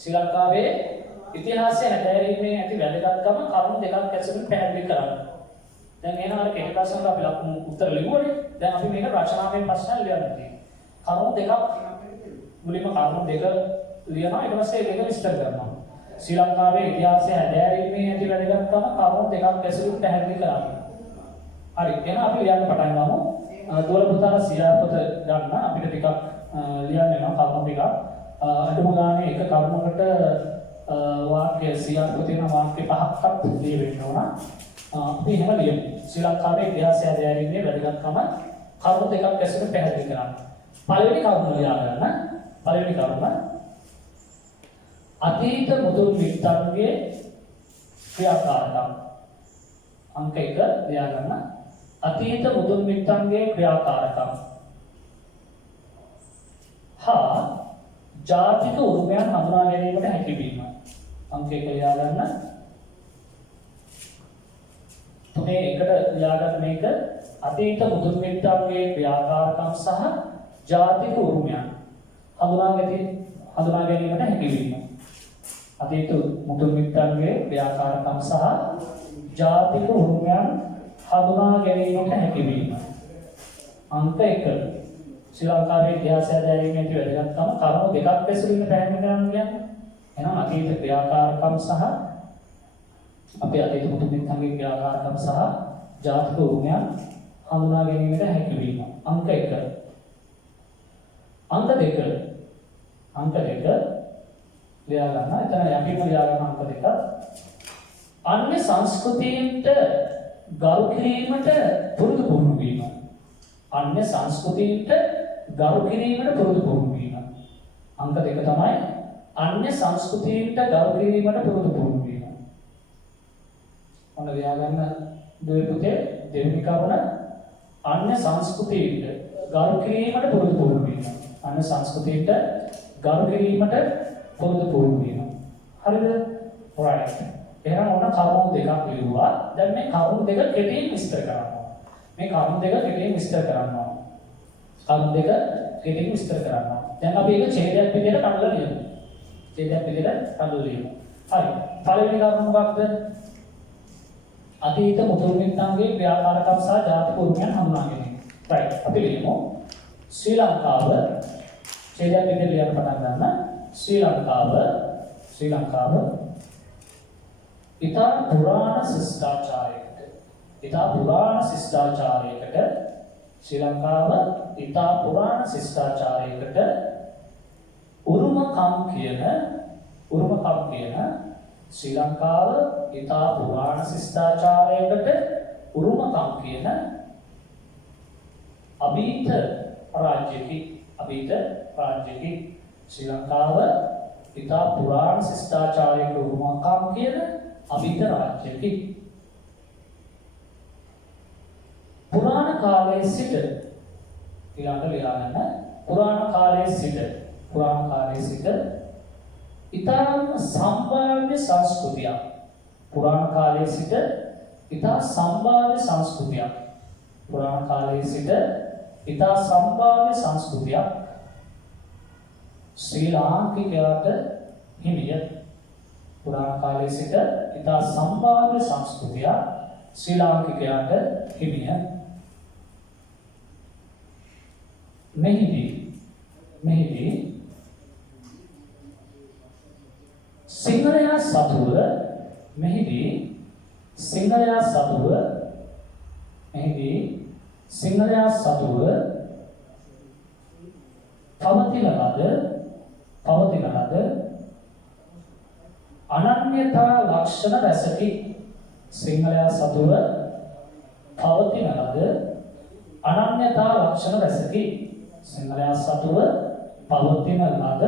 ශ්‍රී ලංකාවේ ඉතිහාසයේ හැදෑරීමේ ඇති වැදගත්කම කරුණු දෙකක් ඇසුරින් පැහැදිලි කරන්න. දැන් එන අර කෙටි ප්‍රශ්නවල අපි ලකුණු උත්තර ලියුවනේ. දැන් අපි මේක රචනාවෙන් ප්‍රශ්න ලියන්න තියෙනවා. කරුණු දෙකක් මුලින්ම කරුණු දෙක ලියනවා ඊට පස්සේ ඒක විස්තර කරනවා. ශ්‍රී ලංකාවේ ඉතිහාසයේ හැදෑරීමේ ඇති වැදගත්කම කරුණු දෙකක් ඇසුරින් පැහැදිලි කරන්න. හරි එහෙනම් අපි ලියන්න පටන් ගමු. දුවල පුතාලා සියාපත ගන්න අපිට ටිකක් ලියන්න වෙනවා කරුණු ටිකක්. අඩුම ගානේ එක කරුණකට වාක්‍ය සියාපත තියෙන වාක්‍ය 5ක්වත් ලියවෙන්න ඕන. අපි එහෙම ලියමු. ශ්‍රී ලංකාවේ ඉතිහාසය හැදෑරීමේ වැදගත්කම කරුණු දෙකක් ඇසුරින් පැහැදිලි කරන්න. පළවෙනි කරුණ ලියා ගන්න. පළවෙනි කරුණ අතීත මුදුන් මිත්තන්ගේ ක්‍රියාකාරකම්. අංක 1 ලියා ගන්න. අතීත මුදුන් මිත්තන්ගේ ක්‍රියාකාරකම්. හා ජාතික උරුමයන් හඳුනා ගැනීමට හැකියවීම. අංක 1 ලියා ගන්න. තුනේ එකට ලියාගන්න මේක අතීත මුදුන් මිත්තන්ගේ ක්‍රියාකාරකම් සහ ජාතික උරුමයන් හඳුනා ගැනීමට හැකියවීම. අතීත මුදුන් මිත්තන්ගේ ක්‍රියාකාරකම් සහ ජාතික උරුමයන් හඳුනා ගැනීමට හැකි වීම. අංක 1 ශ්‍රී ලංකාවේ ඉතිහාසය දැරීමේදී වැදගත්කම කරුණු දෙකක් ඇසුරින් පැහැදිලි කරන්න කියන්නේ. එහෙනම් අතීත ක්‍රියාකාරකම් සහ අපේ අතීත පුතුමින්ගේ ක්‍රියාකාරකම් සහ ජාතික උරුමයන් හඳුනා ගැනීමට හැකි වීම. අංක 1. අංක 2 ලියා ගන්න. එතන යටිම ලියා ගන්න අංක 2. අන්‍ය සංස්කෘතියට ගරු කිරීමට පුරුදු පුහුණු වීම. අන්‍ය සංස්කෘතියට ගරු කිරීමට පුරුදු පුහුණු වීම. අංක 2 තමයි අන්‍ය සංස්කෘතියට ගරු කිරීමට පුරුදු පුහුණු වීම. ඔන්න ලියා ගන්න දුවේ පුතේ දෙවෙනි කරුණ අන්‍ය සංස්කෘතියට ගරු කිරීමට පුරුදු පුහුණු වීම. අන්‍ය සංස්කෘතියට ගරු කිරීමට පුරුදු පුහුණු වීම. හරිද? right. එහෙනම් ඔන්න කරුණු දෙකක් ලියුවා. දැන් මේ කරුණු දෙක කෙටියෙන් විස්තර කරන්න ඕන. මේ කරුණු දෙක කෙටියෙන් විස්තර කරන්න ඕන. කරුණු දෙක කෙටියෙන් විස්තර කරන්න ඕන. දැන් අපි ඒක ඡේදයක් විදිහට කඩලා ලියමු. ඡේදයක් විදිහට කඩලා ලියමු. හරි. පළවෙනි කරුණ මොකක්ද? අතීත මුතුන්මිත්තන්ගේ ක්‍රියාකාරකම් සහ ජාතික උරුමයන් හඳුනා ගැනීම. right. අපි ලියමු. ශ්‍රී ලංකාව ඡේදයක් විදිහට ලියන්න පටන් ගන්න. ශ්‍රී ලංකාව ඉතා පුරාණ ශිෂ්ටාචාරයකට ශ්‍රී ලංකාව ඉතා පුරාණ ශිෂ්ටාචාරයකට උරුමකම් කියන ශ්‍රී ලංකාව ඉතා පුරාණ ශිෂ්ටාචාරයකට උරුමකම් කියන අභීත රාජ්‍යකි ශ්‍රී ලංකාව ඉතා පුරාණ ශිෂ්ටාචාරයකට උරුමකම් කියන අභීත රාජ්‍යකි. පුරාණ කාලයේ සිට ඊළඟට ලියා ගන්න. පුරාණ කාලයේ සිට ඉතාම සම්භාව්‍ය සංස්කෘතියක්. පුරාණ කාලයේ සිට ඉතා සම්භාව්‍ය සංස්කෘතියක්. පුරාණ කාලයේ සිට ඉතා සම්භාව්‍ය සංස්කෘතියක් ශ්‍රී ලාංකිකයාට හිමිය. පුරාණ කාලයේ සිට ඉතා සම්භාව්‍ය සංස්කෘතියක් ශ්‍රී ලාංකිකයාට හිමිය. මෙහිදී සිංහලයා සතුව පවතින ලද අනන්‍යතා ලක්ෂණ රැසකි. සිංහලයා සතුව පවතින ලද අනන්‍යතා ලක්ෂණ රැසකි. සිංහලයා සතුව පවතින ලද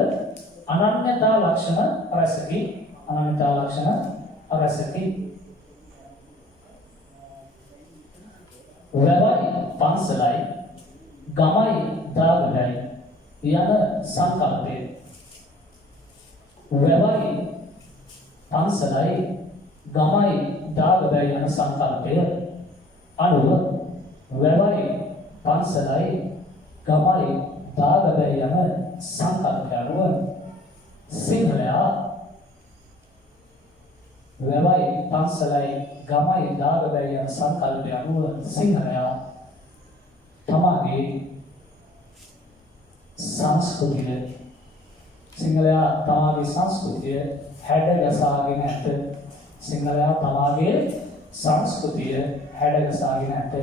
අනන්‍යතා ලක්ෂණ රැසකි. වැවයි පන්සලයි ගමයි දාගලයි යන සංකල්පය. වැවයි පන්සලයි ගමයි දාගලයි යන සංකල්පය අනුව වැවයි පන්සලයි ගමයි දාගලයි යන සංකල්පය අනුව සිංහලයා වැවයි පන්සලයි ගමයි දාගලයි යන සංකල්පය අනුව සිංහලයා තමාගේ සංස්කෘතිය හැඩගසාගෙන ඇත.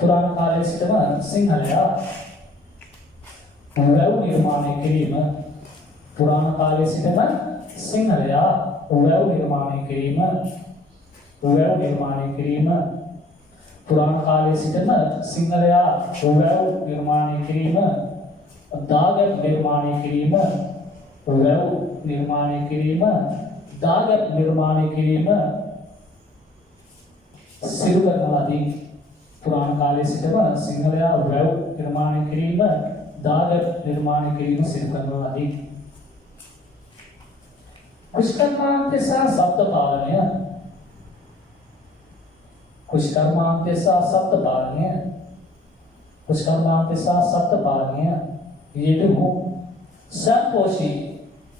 පුරාණ කාලයේ සිටම සිංහලයා වැව් නිර්මාණය කිරීම. පුරාණ කාලයේ සිටම සිංහලයා වැව් නිර්මාණය කිරීම. පුරාණ කාලයේ සිටම සිංහලයා වැව් නිර්මාණය කිරීම, දාගැබ් නිර්මාණය කිරීම, වැව් නිර්මාණය කිරීම, දාගැබ් නිර්මාණය කිරීම සිදු කරන ලදී. පුරාණ කාලයේ සිටම සිංහලයා වැව් නිර්මාණය කිරීම, දාගැබ් නිර්මාණය කිරීම සිදු කරන ලදී. කුෂ්කර්මාන්තය සහ ශබ්ද පාලනය पुष्कर्मांत सा सप्तपाणीय येदुमु स्वयंपोषी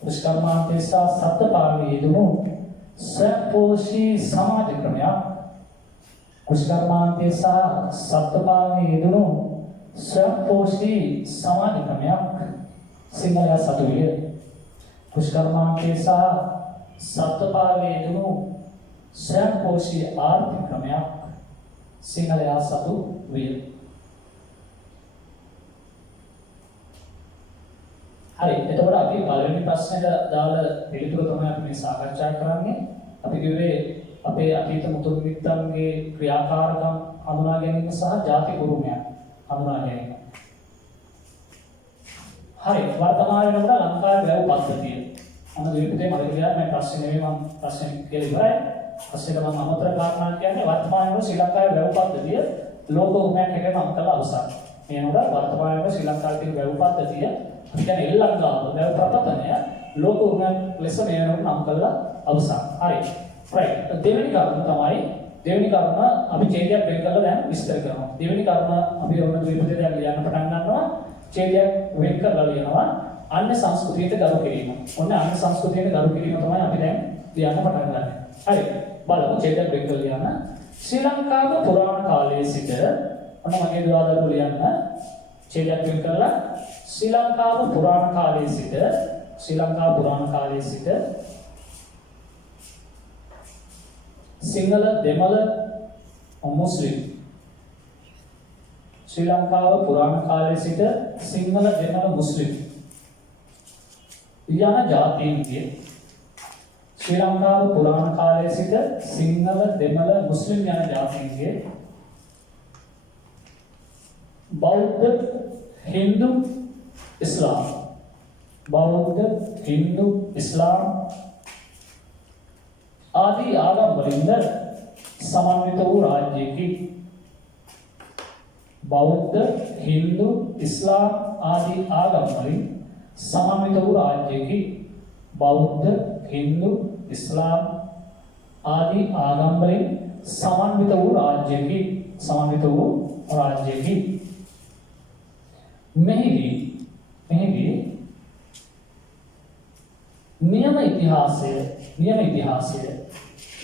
पुष्कर्मांत सा सप्तपाणीय येदुमु स्वयंपोषी समाज क्रमයක් पुष्कर्मांत सा सप्तपाणीय येदुमु स्वयंपोषी समाज क्रमයක් सिंहला सतुविය पुष्कर्मांत सा सप्तपाणीय येदुमु स्वयंपोषी आर्थिक क्रमයක් सिंहला सतुविය හරි එතකොට අපි පළවෙනි ප්‍රශ්නෙට දාලා පිළිතුර තමයි අපි මේ සාකච්ඡා කරන්නේ. අපි කිව්වේ අපේ අතීත මුතුන් මිත්තන්ගේ ක්‍රියාකාරකම් හඳුනා ගැනීම සහ ಜಾති කුරුමයක් හඳුනා ගැනීම. හරි වර්තමානයේ නේද ලංකාවේ වැව් පද්ධතිය. අන්න දීපිතේ මම කියලා මේ ප්‍රශ්නේ නෙවෙයි මම ප්‍රශ්නේ කියලා ඉවරයි. ප්‍රශ්නෙට මම අමතර කාරණා කියන්නේ වර්තමානයේ ශ්‍රී ලංකාවේ වැව් පද්ධතිය ලෝක උරුමයක් හැටියට නම් කළා අවසන්. මේ නේද වර්තමානයේ ශ්‍රී ලංකාවේ තියෙන වැව් පද්ධතිය ඉතින් එල්ලංගාව දැන් ප්‍රපතනය ලෝක උරුමයක් ලෙස මේ වෙනකොට නම් කළා අවසන්. හරි. right. දෙවෙනි කරුණ තමයි දෙවෙනි කරුණ අපි ඡේදයක් වෙන් කරලා දැන් විස්තර කරනවා. දෙවෙනි කරුණ අපි ඔන්න ද්විපදේ දැන් ලියන්න පටන් ගන්නවා. ඡේදයක් වෙන් කරලා ලියනවා. අන්‍ය සංස්කෘතියට ගරු කිරීම. ඔන්න අන්‍ය සංස්කෘතියට ගරු කිරීම තමයි අපි දැන් ලියන්න පටන් ගන්න. හරි. බලමු ඡේදයක් වෙන් කරලා ලියන්න. ශ්‍රී ලංකාව පුරාණ කාලයේ සිට ඔන්න මගේ දවදරු ලියන්න. ඡේදයක් වෙන් කරලා ශ්‍රී ලංකාව පුරාණ කාලයේ සිට සිංහල දෙමළ මුස්ලිම් ශ්‍රී ලංකාව පුරාණ කාලයේ සිට සිංහල දෙමළ මුස්ලිම් යන ජාතීන්ගේ ශ්‍රී ලංකාව පුරාණ කාලයේ සිට සිංහල දෙමළ මුස්ලිම් යන ජාතීන්ගේ බෞද්ධ हिंदू इस्लाम बौद्ध हिंदू इस्लाम आदि आगम वलिंद समन्वित राज्य की बौद्ध हिंदू इस्लाम आदि आगम वलिंद समन्वित राज्य की बौद्ध हिंदू इस्लाम आदि आगम वलिंद समन्वित राज्य की මෙහිදී නියම ඉතිහාසය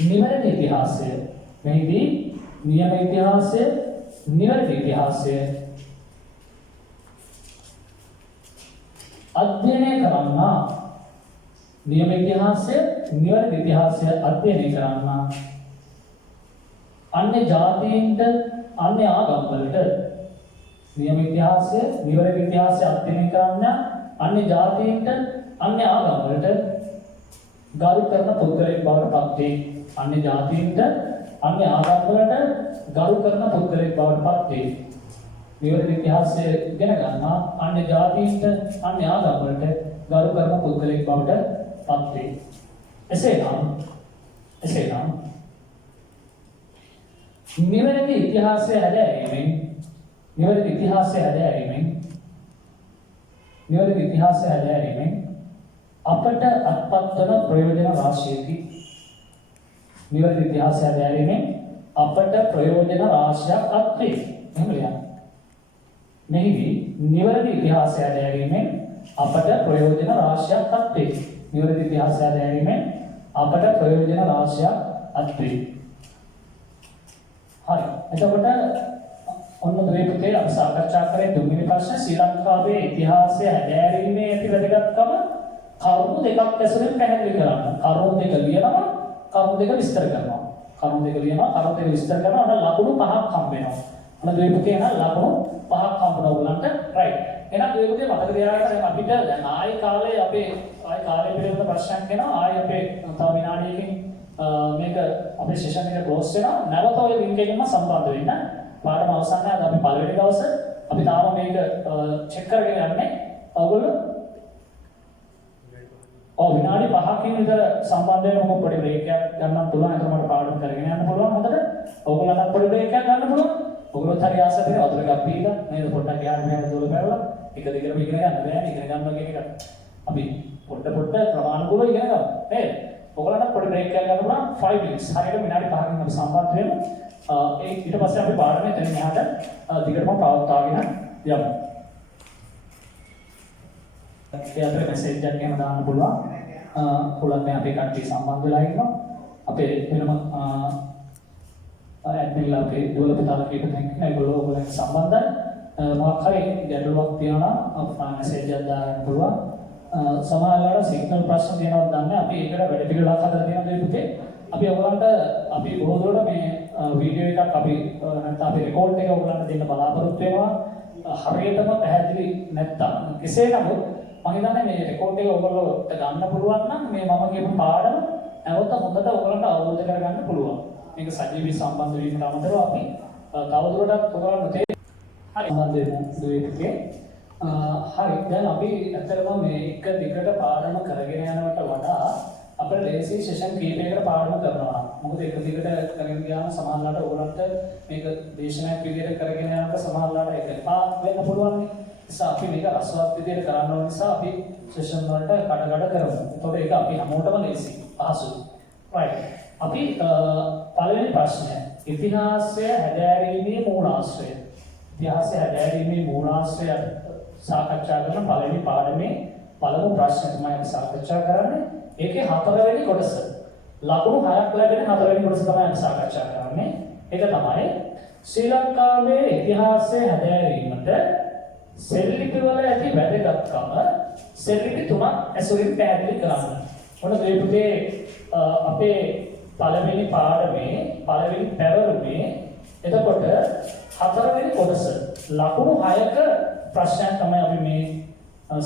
නිවැරදි ඉතිහාසය මෙහිදී නියම ඉතිහාසය නිවැරදි ඉතිහාසය අධ්‍යයනය කරන්න නියම ඉතිහාසය නිවැරදි ඉතිහාසය අධ්‍යයනය කරන්න අන්‍ය ජාතීන්ට අන්‍ය ආගම්වලට नियम इतिहास निवृत्त इतिहास अध्ययन करना अन्य जातींट अन्य आगमवलට ගරු කරන පුද්ගලයෙක් බවට පත් වේ. अन्य जातींट अन्य ආගමවලට ගරු කරන පුද්ගලයෙක් බවට පත් වේ. නිවැරදි ඉතිහාසය ඉගෙන ගන්නා अन्य जातींट अन्य ආගමවලට ගරු කරන පුද්ගලයෙක් බවට පත් වේ. එසේනම් නිවැරදි ඉතිහාසය හැදෑරීමෙන් निवृत्त इतिहास හැදෑරීමෙන් අපට අත්පත් වන ප්‍රයෝජන රාශියකි. නිවැරදි ඉතිහාස හැදෑරීමෙන් අපට ප්‍රයෝජන රාශියක් අත්වේ. එහෙම ලියන්න. මෙහිදී නිවැරදි ඉතිහාස හැදෑරීමෙන් අපට ප්‍රයෝජන රාශියක් අත්වේ. නිවැරදි ඉතිහාස හැදෑරීමෙන් අපට ප්‍රයෝජන රාශියක් අත්වේ. හරි. එතකොට ඔන්න ද්වේපතේ අපි සාකච්ඡා කරේ තුන්වෙනි ප්‍රශ්නේ ශ්‍රී ලංකාවේ ඉතිහාසය හැදෑරීමේ ඇති වැදගත්කම කරුණු දෙකක් ඇසුරෙන් පැහැදිලි කරන්න. කරුණු දෙක ලියනවා, කරුණු දෙක විස්තර කරනවා. කරුණු දෙක විස්තර කරනවා. අන්න ලකුණු පහක් හම්බ වෙනවා. අන්න ද්වේපතේ නම් ලකුණු පහක් හම්බ වෙනවා උලන්ට. රයිට්. එහෙනම් ද්වේපතේ මතක තියාගන්න දැන් අපිට දැන් ආයි කාලේ පිළිබඳ ප්‍රශ්නයක් එනවා. ආයි අපේ තව විනාඩියකින් මේක අපේ සෙෂන් එක ක්ලෝස් වෙනවා. නැවත ඔය ලින්ක් එකෙන්ම සම්බන්ධ වෙන්න. පාඩම අවසන් නැහැ. අපි පළවෙනි දවසේ අපි තාම මේක චෙක් කරගෙන යන්නේ. ඔයගොල්ලෝ විනාඩි 5කින් විතර සම්බන්ධ වෙන මොකක් පොඩි බ්‍රේක් එකක් ගන්න පුළුවන්. එතකොට මට පාඩම කරගෙන යන්න පුළුවන්. හොඳට. ඔයගොල්ලන්ට පොඩි බ්‍රේක් එකක් ගන්න පුළුවන්. ඔයගොල්ලොත් හරි ආසයි වෙන වතුර එකක් පීලා නේද පොඩ්ඩක් යාම මෙහෙම දොළ පැවලා එක දිගටම ඉගෙන ගන්න බෑ. ඉගෙන ගන්නවා කියන එක අපි පොඩ ක්‍රමානුකූලව ඉගෙන ගමු. නේද? ඔයගොල්ලන්ට පොඩි බ්‍රේක් එකක් ගන්න පුළුවන් 5 minutes. හරියට විනාඩි 5කින් අපි සම්බන්ධ වෙමු. ඊට පස්සේ අපි පාඩම එතනින් එහාට දිගටම පවත්වාගෙන යමු. ඒ අතර මෙසේජ් එකක් එහෙම දාන්න පුළුවන්. පුළුවන් මේ අපේ කට්ටිය සම්බන්ධ වෙලා ඉන්නවා. අපේ වෙනම ඇඩ්මින්ලා අපේ දුවල පුතාලා කීප දෙනෙක් ඒගොල්ලෝ ඔයගොල්ලන් සම්බන්ධයි. මොකක් හරි ගැටලුවක් තියෙනවා නම් අපට මෙසේජ් එකක් දාන්න පුළුවන්. සමහරවිට සිග්නල් ප්‍රශ්න තියෙනවද දන්නේ අපි ඒකට වැඩ පිළිවෙලක් හදලා තියෙනවා දෙපුතේ. අපි ඔයගොල්ලන්ට අපි බොහෝ දුරට මේ වීඩියෝ එකක් අපි නැත්නම් අපි රෙකෝඩ් එක ඔයගොල්ලන්ට දෙන්න බලාපොරොත්තු වෙනවා. හරියටම පැහැදිලි නැත්නම් කෙසේ නමුත් මම හිතන්නේ මේ රෙකෝඩ් එක ඔයගොල්ලෝට ගන්න පුළුවන් නම් මේ මම කියපු පාඩම නැවත හොඳට ඔයගොල්ලන්ට අවබෝධ කරගන්න පුළුවන්. මේක සජීවී සම්බන්ධ වීමට අමතරව අපි තවදුරටත් ඔයගොල්ලන්ට හරි සම්බන්ධ වෙමු දුවේකේ. හරි දැන් අපි ඇත්තටම මේ එක දිගට පාඩම කරගෙන යනවට වඩා අපිට ලේසි සෙෂන් කීපයකට පාඩම කරනවා. මොකද එක දිගට කරගෙන ගියාම සමහරවිට ඔයගොල්ලන්ට මේක දේශනාවක් විදිහට කරගෙන යනකොට සමහරවිට ඒක එපා වෙන්න පුළුවන්. නිසා අපි මේක රසවත් විදිහට කරන්න ඕන නිසා අපි සෙෂන් වලට කඩ කරමු. ඒතකොට ඒක අපි හැමෝටම ලේසි පහසුයි. right. අපි පළවෙනි ප්‍රශ්නය ඉතිහාසය හැදෑරීමේ මූලාශ්‍රය. ඉතිහාසය හැදෑරීමේ මූලාශ්‍රය සාකච්ඡා කරන පළවෙනි පාඩමේ පළමු ප්‍රශ්නය තමයි අපි සාකච්ඡා කරන්නේ. ඒකේ හතරවෙනි කොටස. ලකුණු 6ක් ලැබෙන හතරවෙනි කොටස තමයි අපි සාකච්ඡා කරන්නේ. ඒක තමයි ශ්‍රී ලංකාවේ ඉතිහාසය හැදෑරීමට සෙල්ලිපි වල ඇති වැදගත්කම සෙල්ලිපි තුනක් ඇසුරින් පැහැදිලි කරන්න. මොන දෙපුතේ අපේ පළවෙනි පාඩමේ පළවෙනි පැවරුමේ එතකොට හතරවෙනි කොටස ලකුණු 6ක ප්‍රශ්නයක් තමයි අපි මේ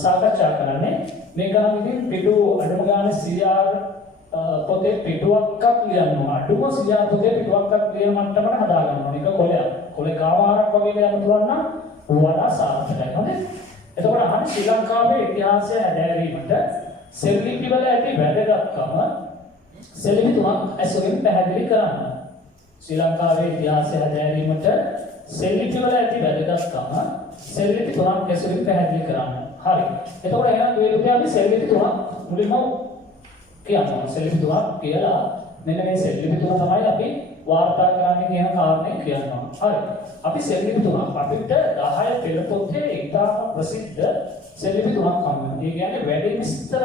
සාකච්ඡා කරන්නේ. මේක නම් ඉතින් පිටු අඩුම ගානේ 100 පොතේ පිටුවක්වත් ලියන්න ඕන. අඩුම 100 පොතේ පිටුවක්වත් ලියන මට්ටමකට හදා ගන්න ඕන. ඒක කොලයක්. කොලේ කාමාරක් වගේ යන්න පුළුවන් නම් වඩා සාර්ථකයි. හරිද? එතකොට අහන්නේ ශ්‍රී ලංකාවේ ඉතිහාසය හැදෑරීමට සෙල්ලිපි වල ඇති වැදගත්කම සෙල්ලිපි තුනක් ඇසුරින් පැහැදිලි කරන්න. ශ්‍රී ලංකාවේ ඉතිහාසය හැදෑරීමට සෙල්ලිපි වල ඇති වැදගත්කම සෙල්ලිපි තුනක් ඇසුරින් පැහැදිලි කරන්න. හරි. එතකොට එහෙනම් දෙවියන් අපි සෙල්ලිපි තුනක් මුලින්ම කියනවා. සෙල්ලිපි තුනක් කියලා මෙන්න මේ සෙල්ලිපි තුන තමයි අපි වාර්තා කරන්න කියන කාරණේ කියනවා. හරි. අපි සෙල්ලිපි තුනක් අපිට 10 පෙළ පොතේ ඉතාම ප්‍රසිද්ධ සෙල්ලිපි තුනක් හම්බ වෙනවා. ඒ කියන්නේ වැඩි විස්තර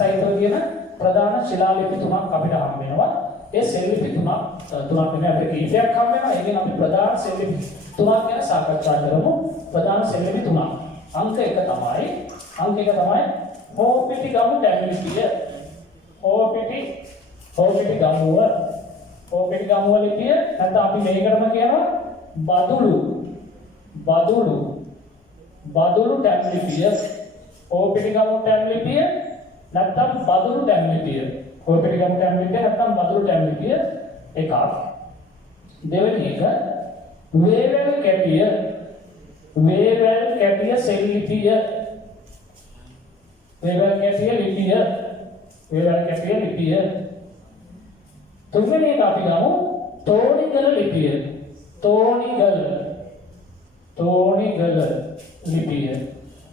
සහිතව කියන ප්‍රධාන ශිලාලිපි තුනක් අපිට හම්බ වෙනවා. ඒ සෙල්ලිපි තුනක් නෙමෙයි අපිට කීපයක් හම්බ වෙනවා. ඒකෙන් අපි ප්‍රධාන සෙල්ලිපි තුනක් ගැන සාකච්ඡා කරමු. ප්‍රධාන සෙල්ලිපි තුනක්. අංක 1 තමයි හෝපිටිගමු ටැග්ලිපිය. හෝපිටිගමුව ලිපිය නැත්නම් අපි මේකටම කියනවා බදුළු ටැග්ලිපිය. හෝපිටිගමු ටැග්ලිපිය නැත්නම් බදුළු ටැග්ලිපිය. හෝපිටිගමු ටැග්ලිපිය නැත්නම් බදුළු ටැග්ලිපිය එකක්. දෙවෙනි එක වේවැල් කැටිය සෙල්ලිපිය. වේවැල් කැටිය ලිපිය. තුන්වෙනි එක අපි ගමු තෝණිගල ලිපිය.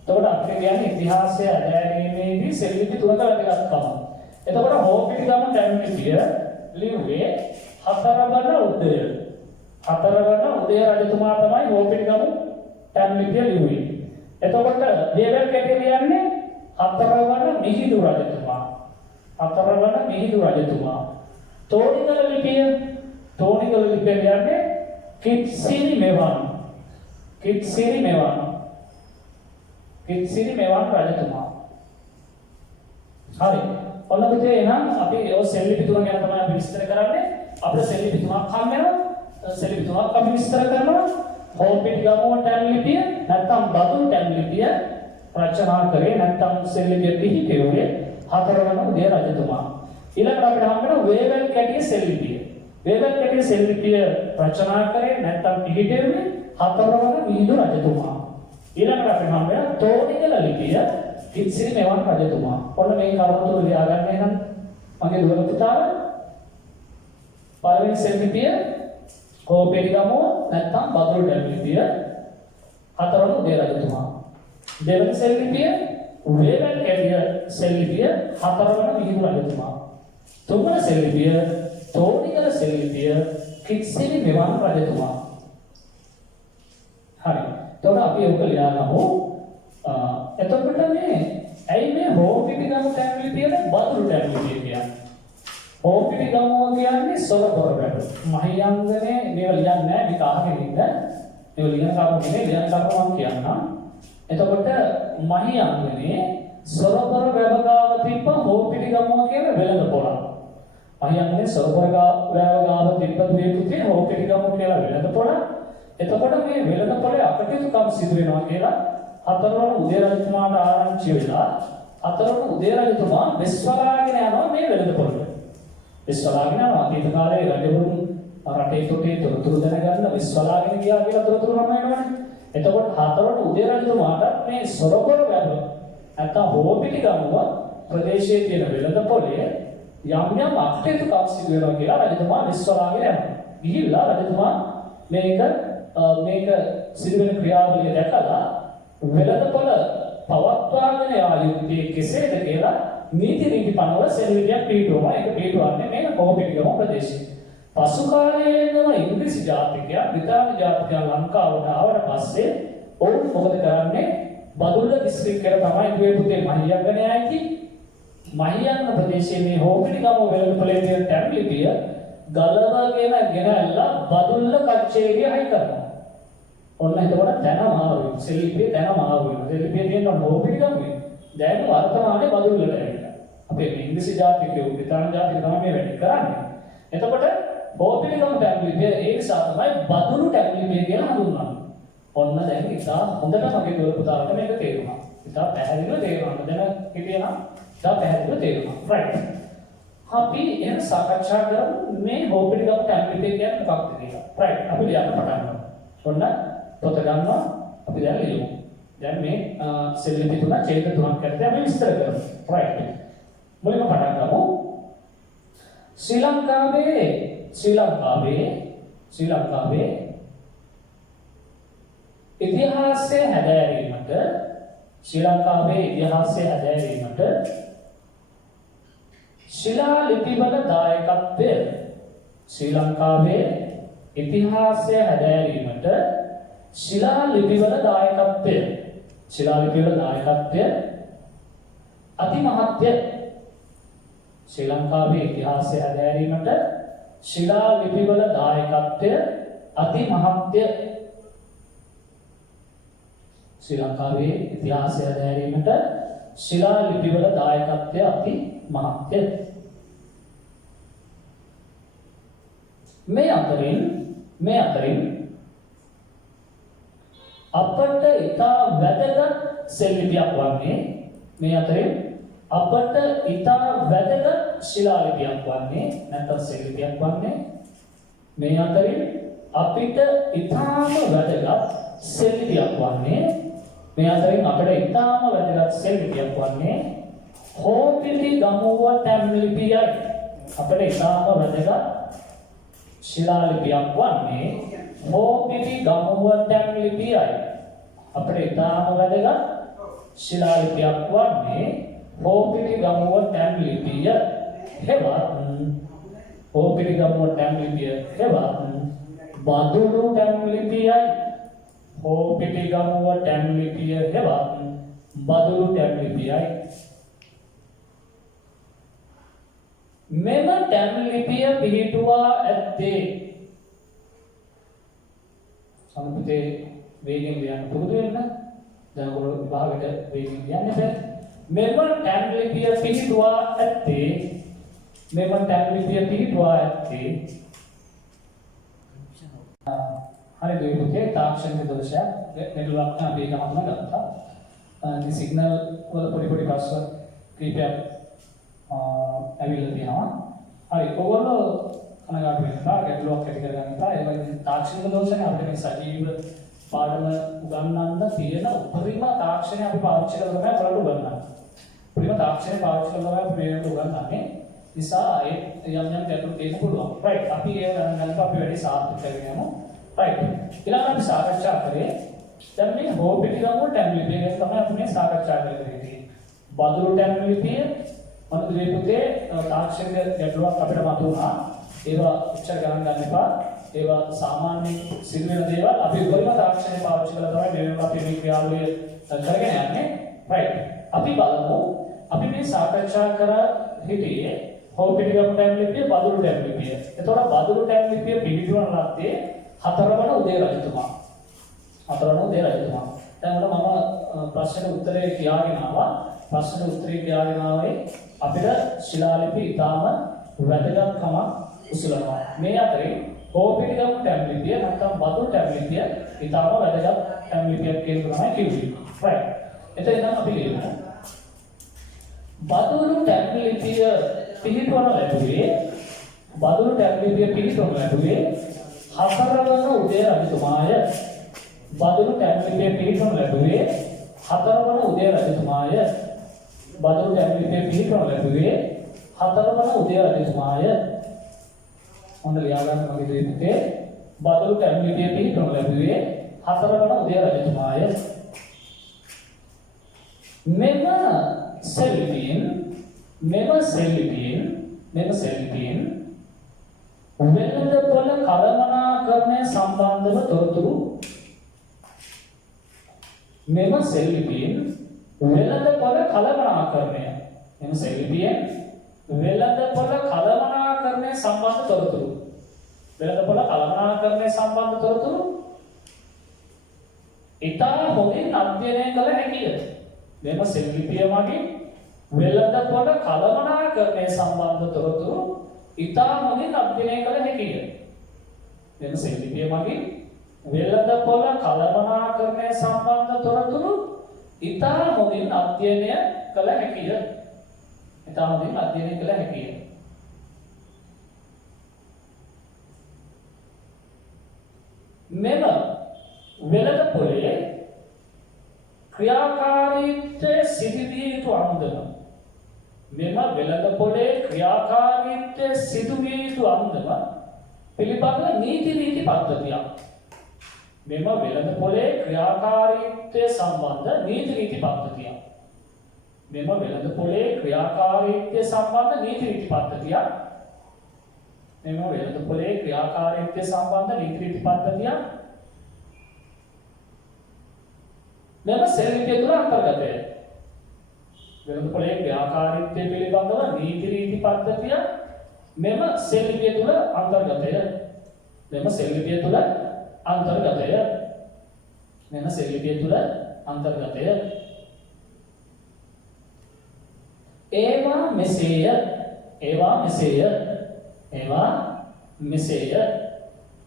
එතකොට අපිට කියන්නේ ඉතිහාසය හැදෑරීමේදී සෙල්ලිපි තුනක වැදගත්කම. එතකොට හෝපිටිගමු ටැග්ලිපිය ලිව්වේ 4 වන උදය රජතුමා තමයි හෝපිටිගමු ටැග්ලිපිය ලිව්වේ. එතකොට වේවැල් කැටිය කියන්නේ 4 වන මිහිඳු රජතුමා. තෝණිගල ලිපිය කියන්නේ කිත්සිරි මෙවන් රජතුමා. හරි. ඔන්න පුතේ එහෙනම් අපි ඔය සෙල්ලිපි තුන ගැන තමයි අපි විස්තර කරන්නේ. අපිට සෙල්ලිපි තුනක් හම් වෙනවා. සෙල්ලිපි තුනක් අපි විස්තර කරනවා. හෝපිටිගමුව ටැග්ලිපිය නැත්නම් බදුළු ටැග්ලිපිය රචනා කරේ නැත්නම් සෙල්ලිපිය පිහිටුවේ 4 වන උදය රජතුමා. ඊළඟට අපිට හම් වෙනවා වේවැල් කැටිය සෙල්ලිපිය. වේවැල් කැටිය සෙල්ලිපිය රචනා කරේ නැත්නම් පිහිටුවේ 4 වන මිහිඳු රජතුමා. ඊළඟට අපිට හම් වෙනවා තෝණිගල ලිපිය කිත්සිරි මෙවන් රජතුමා. ඔන්න මේ කරුණු තුන ලියාගන්න එහෙනම් මගේ දුවල පුතාලා පළවෙනි සෙල්ලිපිය හෝපිටිගමුව නැත්නම් බදුළු ටැග්ලිපිය 4 වන උදය රජතුමා. දෙවෙනි සෙල්ලිපිය වේවැල් කැටිය සෙල්ලිපිය 4 වන මිහිඳු රජතුමා. තුන්වන සෙල්ලිපිය තෝණිගල සෙල්ලිපිය කිත්සිලි මෙවන් රජතුමා. හරි. එතකොට අපි ඔක ලියනමු. එතකොට මේ ඇයි මේ හෝපිටිගම ටැම්ලිපියට බදුරු ටැම්ලිපිය කියන්නේ? හෝපිටිගම කියන්නේ සොරපොර වැඩ. මහියංගනේ මේව ලියන්නේ නැහැ. මේක අහගෙන ඉන්න. මේව ලියන කරුණු නෙමෙයි ලියන කරුණු මම කියන්නම්. එතකොට මහියංගනේ සොරපොර වැවගාව තිබ්බ හෝපිටිගම කියන වෙළඳ පොළ. මහියංගනේ සොරපොර වැවගාව තිබ්බ දෙවිතුනේ හෝපිටිගම කියලා වෙළඳ පොළ. එතකොට මේ වෙළඳ පොළේ අපකටුකම් සිදු වෙනවා කියලා හතරවන උදේ රජතුමාට ආරංචි වෙලා හතරවන උදේ රජතුමා විශ්වලාගෙන යනවා මේ වෙළඳ පොළට. විශ්වලාගෙන යනවා අතීත කාලේ රජවරුන් රටේ තොටේ තොරතුරු දැනගන්න විශ්වලාගෙන ගියා කියලා තොරතුරු නම් එනවනේ. එතකොට හතරවන උදේ රජතුමාට මේ සොරපොර වැව නැත්නම් හෝපිටිගමුව ප්‍රදේශයේ තියෙන වෙළඳ පොළේ යම් යම් අපකටුකම් සිදු වෙනවා කියලා රජතුමා විශ්වලාගෙන යනවා. ගිහිල්ලා රජතුමා මේක සිදුවෙන ක්‍රියාවලිය දැකලා වෙළඳපොළ පවත්වාගෙන යා යුත්තේ කෙසේද කියලා නීති පනවල සෙල්වියක් පිටුවම ඒක පිටුවන්නේ මේ හෝපිටිගම ප්‍රදේශයේ. පසු කාලයේම ඉංග්‍රීසි ජාතිකයා බ්‍රිතාන්‍ය ජාතිකයා ලංකාවට ආවට පස්සේ ඔවුන් මොකද කරන්නේ? බදුල්ල දිස්ත්‍රික්කයට තමයි දුවේ පුතේ මහියංගනේ ආйти. මහියංගන ප්‍රදේශයේ මේ හෝපිටිගම වෙළඳපොළේ තියෙන ටැම්ලිපිය ගලවගෙන ගෙනල්ලා බදුල්ල කච්චේගේ හයි කරනවා. ඔන්න එතකොට තැන මාරු වෙනවා. සෙල්ලිපියේ තැන මාරු වෙනවා. සෙල්ලිපියේ තියෙන හෝපිටිගම දැන් වර්තමානයේ බදුල්ලට ඇවිල්ලා. අපේ ඉංග්‍රීසි ජාතිකයෝ බ්‍රිතාන්‍ය ජාතිකයෝ තමයි මේ වැඩ කරන්නේ. එතකොට හෝපිටිගම ටැම්ලිපිය ඒ නිසා තමයි බදුළු ටැම්ලිපිය කියලා හඳුන්වන්නේ. ඔන්න දැන් ඉතා හොඳට මගේ දොර පුතාට මේක තේරුණා. ඉතා පැහැදිලිව තේරුණා. දැන් හිතේනම් ඉතා පැහැදිලිව තේරුණා. රයිට්. අපි එහෙනම් සාකච්ඡා කරමු මේ හෝපිටිගම ටැම්ලිපිය කියන්නේ මොකක්ද කියලා. රයිට්. අපි ලියන්න පටන් ගමු. ඔන්න පොත ගන්නවා අපි දැන් ලියමු. දැන් මේ සෙල්ලිපි තුන ඡේද තුනක් කරලා අපි විස්තර කරමු. රයිට්. මුලින්ම පටන් ගමු. ශ්‍රී ලංකාවේ ඉතිහාසය හැදෑරීමට ශිලා ලිපිවල දායකත්වය ශ්‍රී ලංකාවේ ඉතිහාසය හැදෑරීමට ශිලා ලිපිවල දායකත්වය අතිමහත්ය. ශ්‍රී ලංකාවේ ඉතිහාසය හැදෑරීමට ශිලා ලිපිවල දායකත්වය අතිමහත්ය. ශ්‍රී ලංකාවේ ඉතිහාසය හැදෑරීමට ශිලා ලිපිවල දායකත්වය අතිමහත්ය. මේ අතරින් අපට ඉතා වැදගත් සෙල්ලිපියක් වන්නේ ශිලාලිපියක් වන්නේ නැත්නම් සෙල්ලිපියක් වන්නේ මේ අතරින් අපිට ඉතාම වැදගත් සෙල්ලිපියක් වන්නේ හෝපිටිගමුව ටැම්ලිපියයි. අපිට ඉතාම වැදගත් ශිලාලිපියක් වන්නේ හෝපිටිගමුව ටැම්ලිපියයි. අපිට ඉතාම වැදගත් ශිලාලිපියක් වන්නේ හෝපිටිගමුව ටැම්ලිපිය. හෙවත් හෝපිටිගමුව ටැම්ලිපිය හෙවත් බදුළු ටැම්ලිපියයි. හෝපිටිගමුව ටැම්ලිපිය හෙවත් බදුළු ටැම්ලිපියයි. මෙම ටැම්ලිපිය පිහිටුවා ඇත්තේ සම්පතේ වේගෙන් ලියන්න පුරුදු වෙන්න. දැන් ඔයගොල්ලෝ විභාගෙට වේගෙන් ලියන්න බෑ. මෙම ටැම්ලිපිය පිහිටුවා ඇත්තේ හරි දුවේ පුතේ තාක්ෂණික දෝෂයක් නෙළුවක් අපි ඒක හඳුනාගත්තා. මේ සිග්නල් වල පොඩි ප්‍රශ්න කීපයක් ඇවිල්ලා තියෙනවා. හරි ඔයගොල්ලෝ කනගාටු වෙන්න එපා. ගැටලුවක් ඇති කරගන්න එපා. ඒ වගේ තාක්ෂණික දෝෂනේ අපිට මේ සජීව පාඩම උගන්වන්න තියෙන උපරිම තාක්ෂණය අපි පාවිච්චි කරලා තමයි ඔයාලට උගන්වන්නේ. උපරිම තාක්ෂණය පාවිච්චි කරලා තමයි අපි මේකට උගන්වන්නේ. නිසා ඒ යම් ගැටලු තියෙන්න පුළුවන්. රයිට්. අපි ඒ ගණන් ගන්නකොට අපි වැඩි සාර්ථක කරගෙන යමු. රයිට්. ඊළඟට අපි සාකච්ඡා කරේ දැන් මේ හෝපිටිගමුව ටැම්ලිපිය ගැන තමයි අපි මේ සාකච්ඡා කරන්නේ. බදුළු ටැම්ලිපිය මම දුවේ පුතේ තාක්ෂණික ගැටලුවක් අපිට මතුවුණා. ඒවා උච්චාර ගණන් ගන්න එපා. ඒවා සාමාන්‍ය සිදුවෙන දේවල් අපි උපරිම තාක්ෂණය පාවිච්චි කරලා තමයි මේවා අපි මේ ක්‍රියාවලිය කරගෙන යන්නේ. right. අපි බලමු අපි මේ සාකච්ඡා කරා හිටියේ හෝපිටිගම් ටැම් ලිපිය බදුළු ටැම් ලිපිය. එතකොට බදුළු ටැම් ලිපිය පිළිතුරන ලද්දේ 4 වන උදේ රජතුමා. 4 වන උදේ රජතුමා. දැන් මම ප්‍රශ්නෙට උත්තරේ කියාගෙන ආවා. ප්‍රශ්නෙට උත්තරේ කියාගෙන ආවේ අපිට ශිලාලිපි ඉතාම වැදගත්කම උසුලනවා. මේ අතරේ හෝපිටිගම් ටැම් ලිපිය නැත්නම් බදුළු ටැම් ලිපිය ඉතාම වැදගත් ටැම් ලිපියක් කියලා තමයි කිව්වේ. right. එතන අපි කියමු බදුළු ටැම් ලිපිය පිළිතුරන ලැබුවේ බදුළු ටැම් ලිපිය පිළිතුරන ලැබුවේ 4 වන උදේ රජතුමාය. බදුළු ටැම් ලිපිය පිළිතුරන ලැබුවේ 4 වන උදේ රජතුමාය. බදුළු ටැම් ලිපිය පිළිතුරන ලැබුවේ 4 වන උදේ රජතුමාය. මොන ලියා ගන්න මගේ දේ පුතේ බදුළු ටැම් ලිපිය පිළිතුරන ලැබුවේ 4 වන උදේ රජතුමාය. මෙම සෙල්ලිපියෙන් වෙළඳපොළ කළමනාකරණය සම්බන්ධව තොරතුරු මෙම සෙල්ලිපියෙන් වෙළඳපොළ කළමනාකරණය සම්බන්ධ තොරතුරු වෙළඳපොළ කළමනාකරණය සම්බන්ධ තොරතුරු ඉතා හොඳින් අධ්‍යයනය කළ හැකිය. මෙම සෙල්ලිපිය මගින් වෙළඳපොළ කළමනාකරණය සම්බන්ධ තොරතුරු ඉතා හොඳින් අධ්‍යයනය කළ හැකිය. මෙම සෙල්ලිපිය මගින් වෙළඳපොළ කළමනාකරණය සම්බන්ධ තොරතුරු ඉතා හොඳින් අධ්‍යයනය කළ හැකිය. ඉතා හොඳින් අධ්‍යයනය කළ හැකිය. මෙම වෙළඳපොළේ ක්‍රියාකාරීත්වය සිදුවිය යුතු අන්දම මෙම වෙළඳපොළේ ක්‍රියාකාරීත්වය සිදුවිය යුතු අන්දම පිළිබඳ නීති රීති පද්ධතියක්. මෙම වෙළඳපොළේ ක්‍රියාකාරීත්වය සම්බන්ධ නීති රීති පද්ධතියක්. මෙම වෙළඳපොළේ ක්‍රියාකාරීත්වය සම්බන්ධ නීති රීති පද්ධතියක්. මෙම වෙළඳපොළේ ක්‍රියාකාරීත්වය සම්බන්ධ නීති රීති පද්ධතියක්. මෙම සෙල්ලිපිය තුළ අන්තර්ගතය. වෙළඳපොළේ ක්‍රියාකාරීත්වය පිළිබඳව නීති රීති පද්ධතිය මෙම සෙල්ලිපිය තුළ අන්තර්ගතය. මෙම සෙල්ලිපිය තුළ අන්තර්ගතය. මෙම සෙල්ලිපිය තුළ අන්තර්ගතය. ඒවා මෙසේය. ඒවා මෙසේය. ඒවා මෙසේය.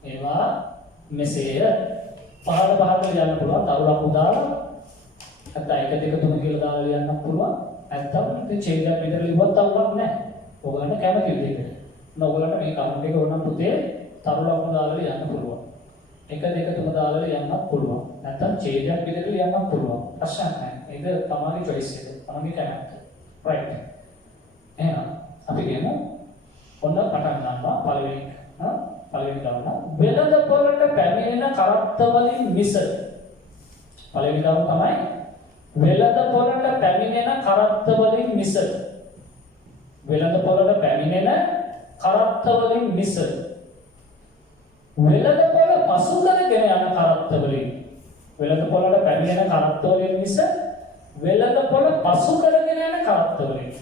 ඒවා මෙසේය. පහළ ලියන්න පුළුවන්. තරු ලකුණු දාලා නැත්නම් 1 2 3 කියලා දාලා ලියන්නත් පුළුවන්. නැත්නම් ඉතින් ඡේදයක් විතර ලිව්වත් අවුලක් නැහැ. ඔයගොල්ලන්ට කැමති විදිහට. ඔයගොල්ලන්ට මේ කමෙන්ට් එක ඕනම් පුතේ තරු ලකුණු දාලා ලියන්න පුළුවන්. 1 2 3 දාලා ලියන්නත් පුළුවන්. නැත්නම් ඡේදයක් විතර ලියන්නත් පුළුවන්. ප්‍රශ්නයක් නැහැ. ඒක තමන්ගේ choice එක. තමන්ගේ කැමැත්ත. right. එහෙනම් අපි කියමු ඔන්න පටන් ගන්නවා පළවෙනි කරුණ වෙළඳපොළට පැමිණෙන කරත්ත වලින් මිස පළවෙනි කරුණ තමයි වෙළඳපොළට පැමිණෙන කරත්ත වලින් මිස වෙළඳපොළට පැමිණෙන කරත්ත වලින් මිස වෙළඳපොළ පසු කරගෙන යන කරත්ත වලින් වෙළඳපොළට පැමිණෙන කරත්ත වලින් මිස වෙළඳපොළ පසු කරගෙන යන කරත්ත වලින්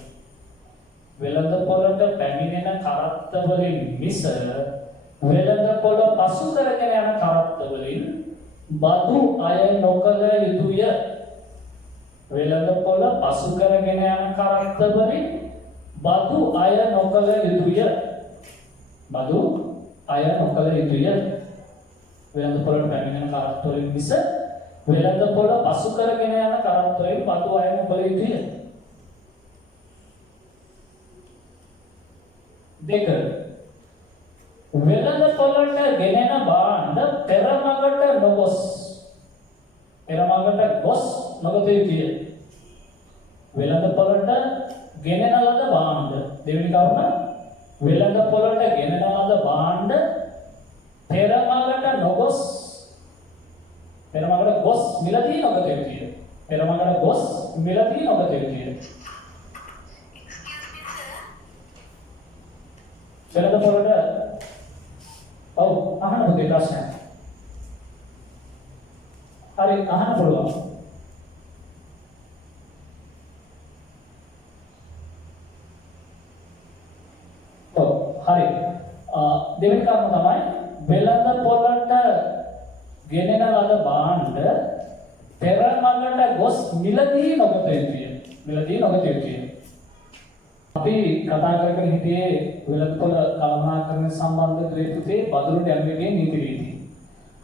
වෙළඳපොළට පැමිණෙන කරත්ත වලින් මිස වෙළඳපොළ පසු කරගෙන යන කරත්ත වලින් බදු අය නොකළ යුතුය. වෙළඳපොළ පසු කරගෙන යන කරත්ත වලින් බදු අය නොකළ යුතුය. බදු අය නොකළ යුතුය. වෙළඳපොළට පැමිණෙන කරත්ත වලින් මිස වෙළඳපොළ පසු කරගෙන යන කරත්ත වලින් බදු අය නොකළ යුතුය. දෙක වෙළඳපොළට ගෙනෙන භාණ්ඩ පෙරමගට නොගොස් නොගත යුතුය. වෙළඳපොළට ගෙනෙන ලද භාණ්ඩ දෙවෙනි කරුණ වෙළඳපොළට ගෙනෙන ලද භාණ්ඩ පෙරමගට ගොස් මිලදී නොගත යුතුය. පෙරමගට ගොස් මිලදී නොගත යුතුය. වෙළඳපොළට අහන්න පුතේ ප්‍රශ්නයක්. හරි අහන්න පුළුවන්. ඔව් හරි. දෙවෙනි කාරණා තමයි වෙළඳ පොළට ගෙනෙන ලද භාණ්ඩ පෙර මඟට ගොස් මිලදී නොගත යුතුය. මිලදී නොගත යුතුය. අපි කතා කරගෙන හිටියේ වෙළඳ පොළ කළමනාකරණය සම්බන්ධ ද්වේපුතේ බදුරු ඩැම්ලිපේ නීති රීති.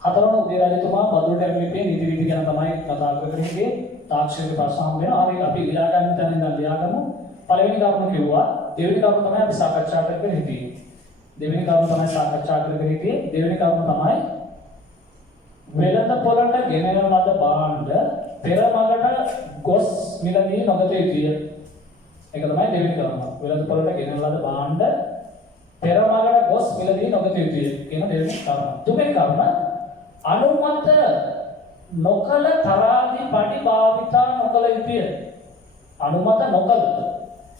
හතරවන උදේ රජතුමා බදුරු ඩැම්ලිපේ නීති රීති ගැන තමයි කතා කරගෙන හිටියේ. තාක්ෂණික ප්‍රශ්න හම් වෙනවා. හරි අපි ලියා ගන්න තැන ඉඳන් ලියා ගමු. පළවෙනි කරුණ කිව්වා. දෙවෙනි කරුණ තමයි අපි සාකච්ඡා කරගෙන හිටියේ. දෙවෙනි කරුණ තමයි සාකච්ඡා කරගෙන හිටියේ. දෙවෙනි කරුණ තමයි වෙළඳ පොළට ගෙනෙන ලද භාණ්ඩ පෙර මඟට ගොස් මිලදී නොගත යුතුය. ඒක තමයි දෙවෙනි කරුණ. වෙළඳ පොළට ගෙනෙන ලද භාණ්ඩ පෙර මඟට ගොස් මිලදී නොගත යුතුය කියන දෙවෙනි කරුණ. තුන්වෙනි කරුණ අනුමත නොකල තරාදි පඩි භාවිතා නොකල යුතුය. අනුමත නොකල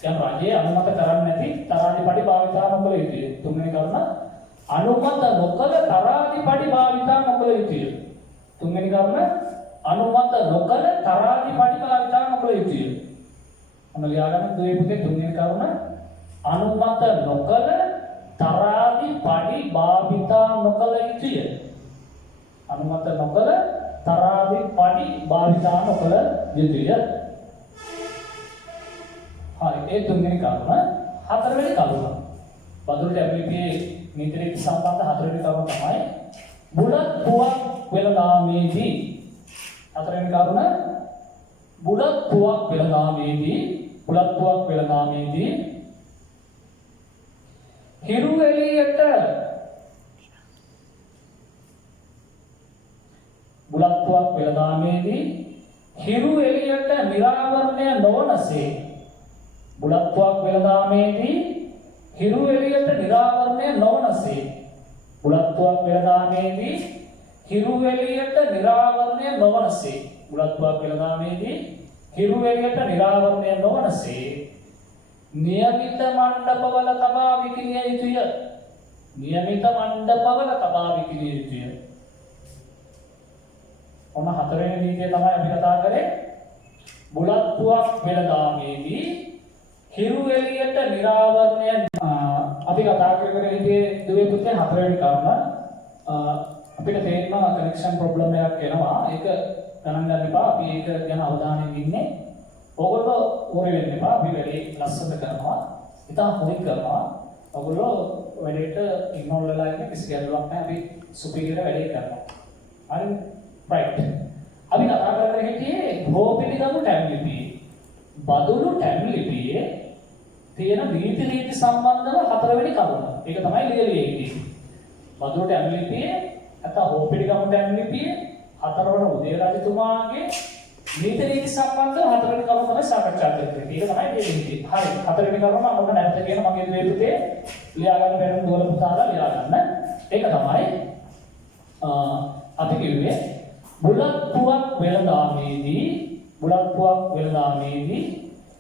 යම් රජයේ අනුමත කරන්නේ නැති තරාදි පඩි භාවිතා නොකල යුතුය. තුන්වෙනි කරුණ අනුමත නොකල තරාදි පඩි භාවිතා නොකල යුතුය. තුන්වෙනි කරුණ අනුමත නොකල තරාදි පඩි භාවිතා නොකල යුතුය. අන්න ලියාගන්න දුවේ පුතේ තුන්වෙනි කරුණ අනුමත නොකල තරාදි පඩි භාවිතා නොකල යුතුය. අනුමත නොකල තරාදි පඩි භාවිතා නොකල යුතුය. හරි ඒ තුන්වෙනි කරුණ. හතරවෙනි කරුණ බදුරු ඩැම්ලිපේ නීති රීති සම්බන්ධ හතරවෙනි කරුණ තමයි බුලත් පුවක් වෙළඳාමේදී. හතරවෙනි කරුණ බුලත් පුවක් වෙළඳාමේදී හිරු එළියට බුලත් පුවක් වෙළඳාමේදී හිරු එළියට නිරාවරණය නොවනසේ බුලත් පුවක් වෙළඳාමේදී හිරු එළියට නිරාවරණය නොවනසේ බුලත් පුවක් වෙළඳාමේදී හිරු එළියට නිරාවරණය නොවනසේ බුලත් පුවක් වෙළඳාමේදී හිරු එළියට නිරාවරණය නොවනසේ નિયમિત මණ්ඩපවල තබා විකිණිය යුතුය. નિયમિત මණ්ඩපවල තබා විකිණිය යුතුය. ඔන්න හතරවෙනි නීතිය තමයි අපි කතා කරේ. බුලත් පුවක් වෙළඳාමේදී හිරු එළියට නිරාවරණය අපි කතා කරගෙන හිටියේ දුවේ පුතේ හතරවෙනි කරුණ. අපිට තේරෙනවා කනෙක්ෂන් ප්‍රොබ්ලම් එකක් එනවා. ඒක ගණන් ගන්න එපා. අපි ඒක ගැන අවධානයෙන් ඉන්නේ. ඔයගොල්ලෝ හොරි වෙන්න එපා. අපි වැඩේ ලස්සනට කරනවා. ඉතින් හොරි කරනවා. ඔයගොල්ලෝ වැඩේට ඉග්නෝර් වෙලා ඉන්න කිසි ගැටලුවක් නැහැ. අපි සුපිරියර වැඩේ කරනවා. හරි? රයිට්. අපි කතා කරගෙන හිටියේ ගෝපිනිගමු ටැබ් ලිපියේ. බදුරු ටැබ් ලිපියේ තියෙන නීති රීති සම්බන්ධව හතරවෙනි කරුණ. ඒක තමයි ලියලියේ ඉන්නේ. බදුරු ටැබ් ලිපියේ නැත්නම් හෝපිනිගමු ටැබ් ලිපියේ හතරවන උදේ රජතුමාගේ නීති රීති සම්බන්ධව හතරවෙනි කරුණ තමයි සාකච්ඡා කරන්නේ. ඒක තමයි ලියලියේ. හරි. හතරවෙනි කරුණ මම ඔබ නැවත කියන මගේ දුවේ පුතේ ලියා ගන්න බැරි දුවල පුතාලා ලියා ගන්න. ඒක තමයි අපි කිව්වේ බුලත් පුවක් වෙළඳාමේදී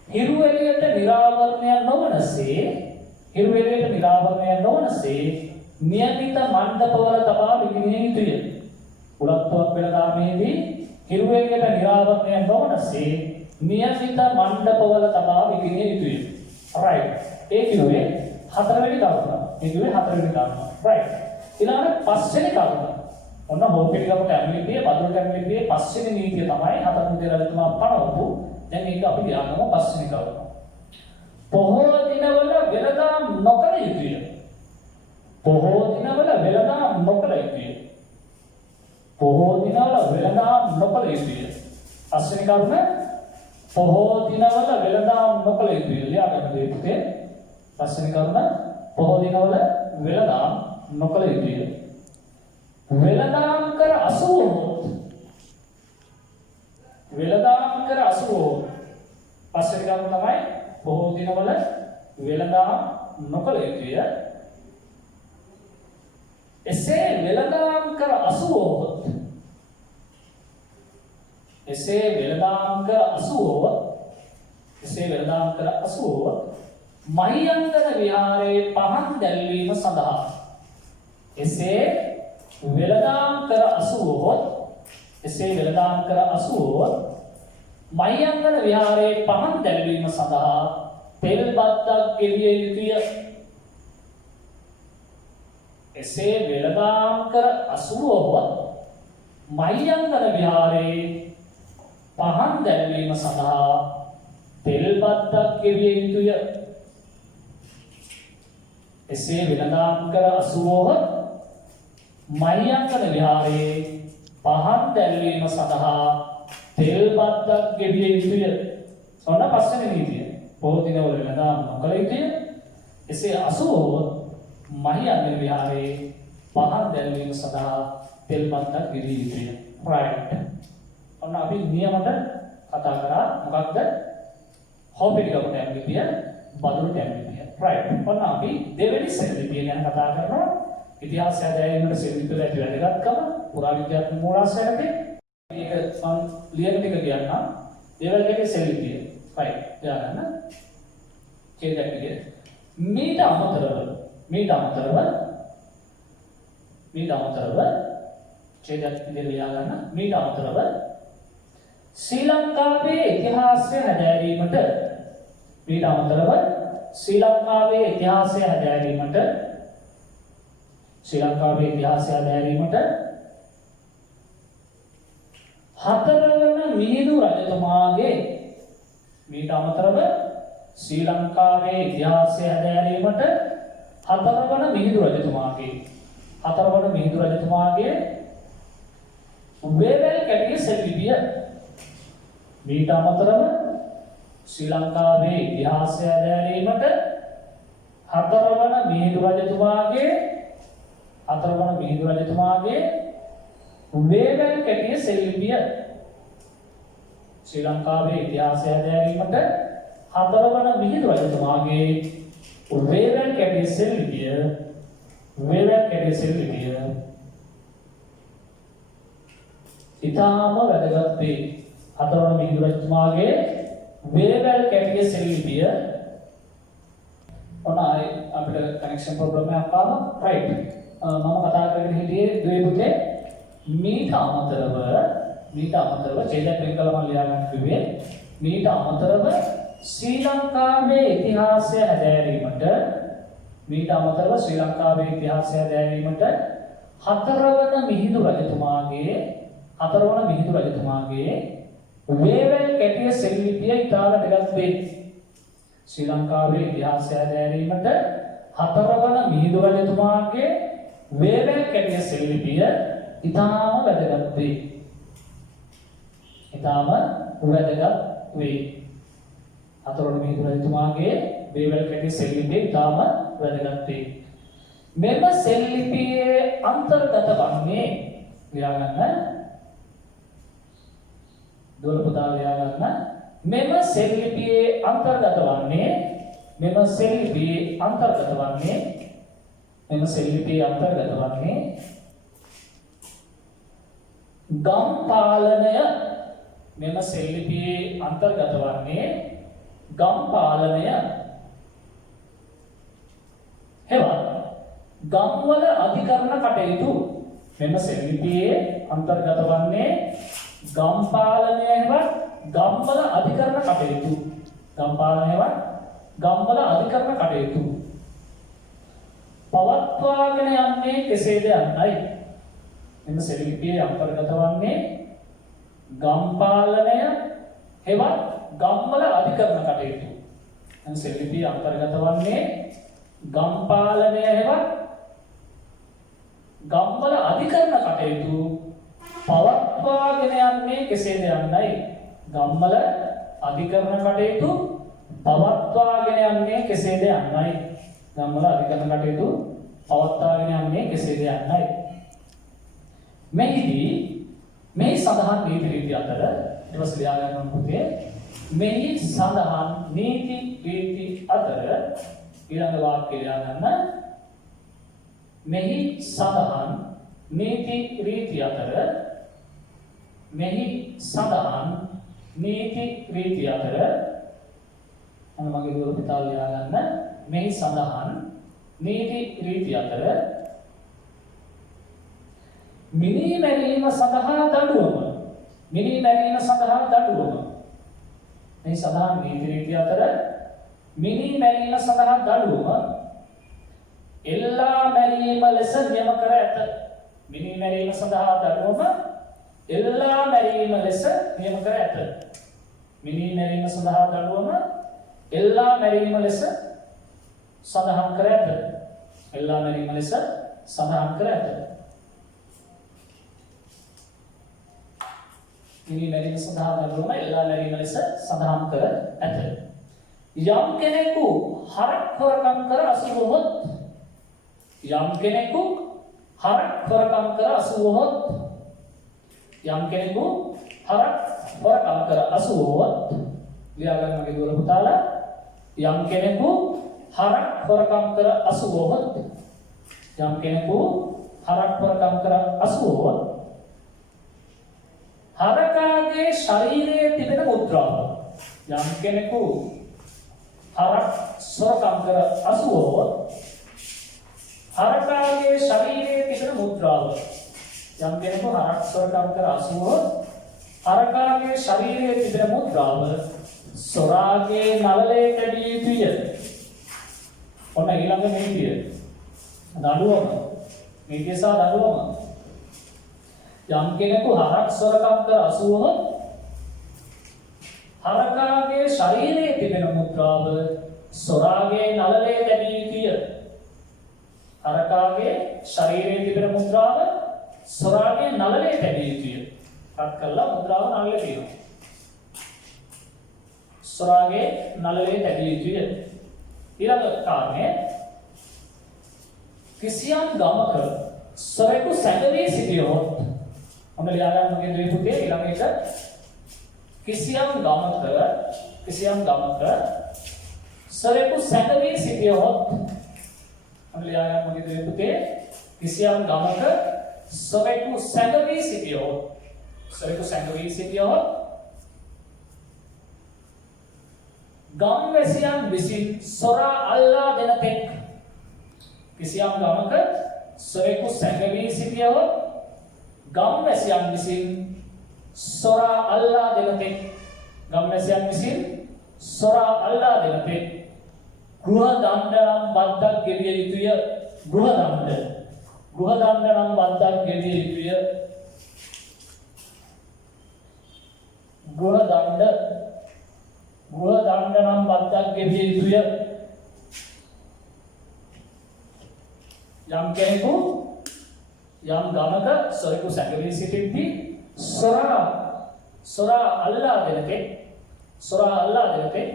හිරු එළියට නිරාවරණය නොවනසේ નિયમિત මණ්ඩපවල තබා විකිණිය යුතුය. බුලත් පුවක් වෙළඳාමේදී හිරු එළියට නිරාවරණය නොවනසේ નિયમિત මණ්ඩපවල තබා විකිණිය යුතුය. රයිට්. ඒ කිව්වේ හතරවෙනි කරුණ. රයිට්. ඊළඟට පස්වෙනි කරුණ. ඔන්න හෝපිනිගමු ටැබ් ලිපියේ බදුරු ටැබ් ලිපියේ පස්වෙනි නීතිය තමයි හතරවෙනි උදේ රජතුමා පනවපු. දැන් මේක අපි ලියාගමු පස්වෙනි කරුණ. පොහෝ දිනවල වෙළඳාම් නොකළ යුතුය. පස්වෙනි කරුණ පොහෝ දිනවල වෙළඳාම් නොකළ යුතුය. ලියාගන්න දෙය පුතේ. පස්වෙනි කරුණ පොහෝ දිනවල වෙළඳාම් නොකළ යුතුය. වෙළඳාම් කර අසුවොත් පස්වෙනි කරුණ තමයි බොහෝ දිනවල වෙළඳාම් නොකළ යුතුය. එසේ වෙළඳාම් කර අසුවොත් මහියංගන විහාරයේ පහන් දැල්වීම සඳහා එසේ වෙළඳාම් කර අසුවොත් එසේ වෙළඳාම් කර අසුවොත් මහියංගන විහාරයේ පහන් දැල්වීම සඳහා තෙල් බත්තක් ගෙවිය යුතුය. එසේ වෙළඳාම් කර අසුවොත් මහියංගන විහාරයේ පහන් දැල්වීම සඳහා තෙල් බත්තක් ගෙවිය යුතුය. එසේ වෙළඳාම් කර අසුවොත් මහියංගන විහාරයේ පහන් දැල්වීම සඳහා තෙල් බත්තක් ගෙවිය යුතුය. ඔන්න පස්වෙනි නීතිය. බොහෝ දිනවල වෙළඳාම් නොකළ යුතුය. එසේ අසුවොත් මහියංගන විහාරයේ පහන් දැල්වීම සඳහා තෙල් බත්තක් ගෙවිය යුතුය. right. ඔන්න අපි නියමට කතා කරා මොකක්ද? හොපිටිකම ටැම්ලිපිය, බදුරු ටැම්ලිපිය. right. ඔන්න අපි දෙවෙනි සෙල්ලිපිය ගැන කතා කරනවා. ඉතිහාසය දැනීමට සෙල්ලිපිය ඇති වැදගත්කම, පුරාවිද්‍යාත්මක මූලාශ්‍රයකදී මේක මම ලියන ටික කියන්නම්. දේවල් එකේ සෙල්ලිපිය. right. යාගන්න. කේදැක්කේ. මීට අමතරව ඡේදයක් ලියාගන්න. මීට අමතරව ශ්‍රී ලංකාවේ ඉතිහාසය හැදෑරීමට හතරවන මිහිඳු රජතුමාගේ වේවැල් කැටිය සෙල්ලිපිය. මීට අමතරව ශ්‍රී ලංකාවේ ඉතිහාසය හැදෑරීමට හතරවන මිහිඳු රජතුමාගේ වේවැල් කැටිය සෙල්ලිපිය. ශ්‍රී ලංකාවේ ඉතිහාසය හැදෑරීමට හතරවන මිහිඳු රජතුමාගේ වේවැල් කැටිය සෙල්ලිපිය. ඉතාම වැදගත් වේ. හතරවන මිහිඳු රජතුමාගේ වේවැල් කැටිය සෙල්ලිපිය. ඔන්න අපිට කනෙක්ෂන් ප්‍රොබ්ලම් එකක් ආවා. right. මම කතා කරගෙන හිටියේ දුවේ පුතේ මීට අමතරව ඡේදයක් වෙන් කළා මම ලියා ගන්න කිව්වේ. මීට අමතරව ශ්‍රී ලංකාවේ ඉතිහාසය හැදෑරීමට හතරවන මිහිඳු රජතුමාගේ වේවැල් කැටිය සෙල්ලිපිය ඉතාම වැදගත් වේ. ශ්‍රී ලංකාවේ ඉතිහාසය හැදෑරීමට හතරවන මිහිඳු රජතුමාගේ වේවැල් කැටිය සෙල්ලිපිය ඉතාම වැදගත් වේ. හතරවන මිහිඳු රජතුමාගේ වේවැල් කැටිය සෙල්ලිපිය ඉතාම වැදගත් වේ. මෙම සෙල්ලිපියේ අන්තර්ගත වන්නේ ලියාගන්න. දුවල පුතා ලියාගන්න. මෙම සෙල්ලිපියේ අන්තර්ගත වන්නේ ගම් පාලනය. හෙවත් ගම්වල අධිකරණ කටයුතු. මෙම සෙල්ලිපියේ අන්තර්ගත වන්නේ ගම් පාලනය හෙවත් ගම්වල අධිකරණ කටයුතු. පවත්වාගෙන යන්නේ කෙසේද යන්නයි. මෙම සෙල්ලිපියේ අන්තර්ගත වන්නේ ගම් පාලනය හෙවත් ගම්වල අධිකරණ කටයුතු. මෙම සෙල්ලිපියේ අන්තර්ගත වන්නේ ගම් පාලනය හෙවත් ගම්වල අධිකරණ කටයුතු පවත්වාගෙන යන්නේ කෙසේද යන්නයි. ගම්වල අධිකරණ කටයුතු පවත්වාගෙන යන්නේ කෙසේද යන්නයි. මෙහි සඳහන් නීති රීති අතර ඊට පස්සේ ලියා ගන්න ඕන පුතේ. මෙහි සඳහන් නීති රීති අතර ඊළඟ වාක්‍යය ලියා ගන්න. මෙහි සඳහන් නීති රීති අතර මගේ දුර පිටා ලියා ගන්න. මෙහි සඳහන් නීති රීති අතර මිනී මැරීම සඳහා දඬුවම. මිනී මැරීම සඳහා දඬුවම. මේ සඳහන් නීති රීති අතර මිනී මැරීම සඳහා දඬුවම එල්ලා මැරීම ලෙස නියම කර ඇත. මිනී මැරීම සඳහා දඬුවම එල්ලා මැරීම ලෙස නියම කර ඇත. මිනී මැරීම සඳහා දඬුවම එල්ලා මැරීම ලෙස සඳහන් කර ඇත. එල්ලා මැරීම ලෙස සඳහන් කර ඇත. මිනී මැරීම සඳහා දඬුවම එල්ලා මැරීම ලෙස සඳහන් කර ඇත. යම් කෙනෙකු හරක් හොරකම් කර අසුවහොත් යම් කෙනෙකු හරක් හොරකම් කර අසුවහොත් යම් කෙනෙකු හරක් හොරකම් කර අසුවහොත් ලියා ගන්න මගේ දුවල පුතාලා යම් කෙනෙකු හරක් හොරකම් කර අසුවහොත් යම් කෙනෙකු හරක් හොරකම් කර අසුවහොත් හරකාගේ ශරීරයේ තිබෙන මුද්‍රාව යම් කෙනෙකු හරක් සොරකම් කර අසුවහොත් හරකාගේ ශරීරයේ තිබෙන මුද්‍රාව යම් කෙනෙකු හරක් සොරකම් කර අසුවහොත් හරකාගේ ශරීරයේ තිබෙන මුද්‍රාව සොරාගේ නළලේ කැඩිය යුතුය. ඔන්න ඊළඟ නීතිය. දඬුවම. නීතිය සහ දඬුවම. යම් කෙනෙකු හරක් සොරකම් කර අසුවහොත් හරකාගේ ශරීරයේ තිබෙන මුද්‍රාව සොරාගේ නළලේ කැඩිය යුතුය. හරකාගේ ශරීරයේ තිබෙන මුද්‍රාව සොරාගේ නළලේ කැඩිය යුතුය. කට් කළා මුද්‍රාව නළලේ තියෙනවා. සොරාගේ නළලේ කැඩිය යුතුය. ඊළඟ කාරණය කිසියම් ගමක සොරෙකු සැඟවී සිටියොත් ඔන්න ලියා ගන්න මගේ දුවේ පුතේ ඊළඟ එක කිසියම් ගමක සොරෙකු සැඟවී සිටියොත් ඔන්න ලියා ගන්න මගේ දුවේ පුතේ කිසියම් ගමක සොරෙකු සැඟවී සිටියොත් ගම්වැසියන් විසින් සොරා අල්ලා දෙන තෙක් කිසියම් ගමක සොරෙකු සැඟවී සිටියොත් ගම්වැසියන් විසින් සොරා අල්ලා දෙන තෙක් ගෘහ දණ්ඩ නම් බද්දක් ගෙවිය යුතුය. ගෘහ දණ්ඩ නම් බද්දක් ගෙවිය යුතුය. ගෘහ දණ්ඩ නම් බද්දක් ගෙවිය යුතුය. යම් කෙනෙකු යම් ගමක සොරෙකු සැඟවී සිටිද්දී සොරා අල්ලා දෙන තෙක්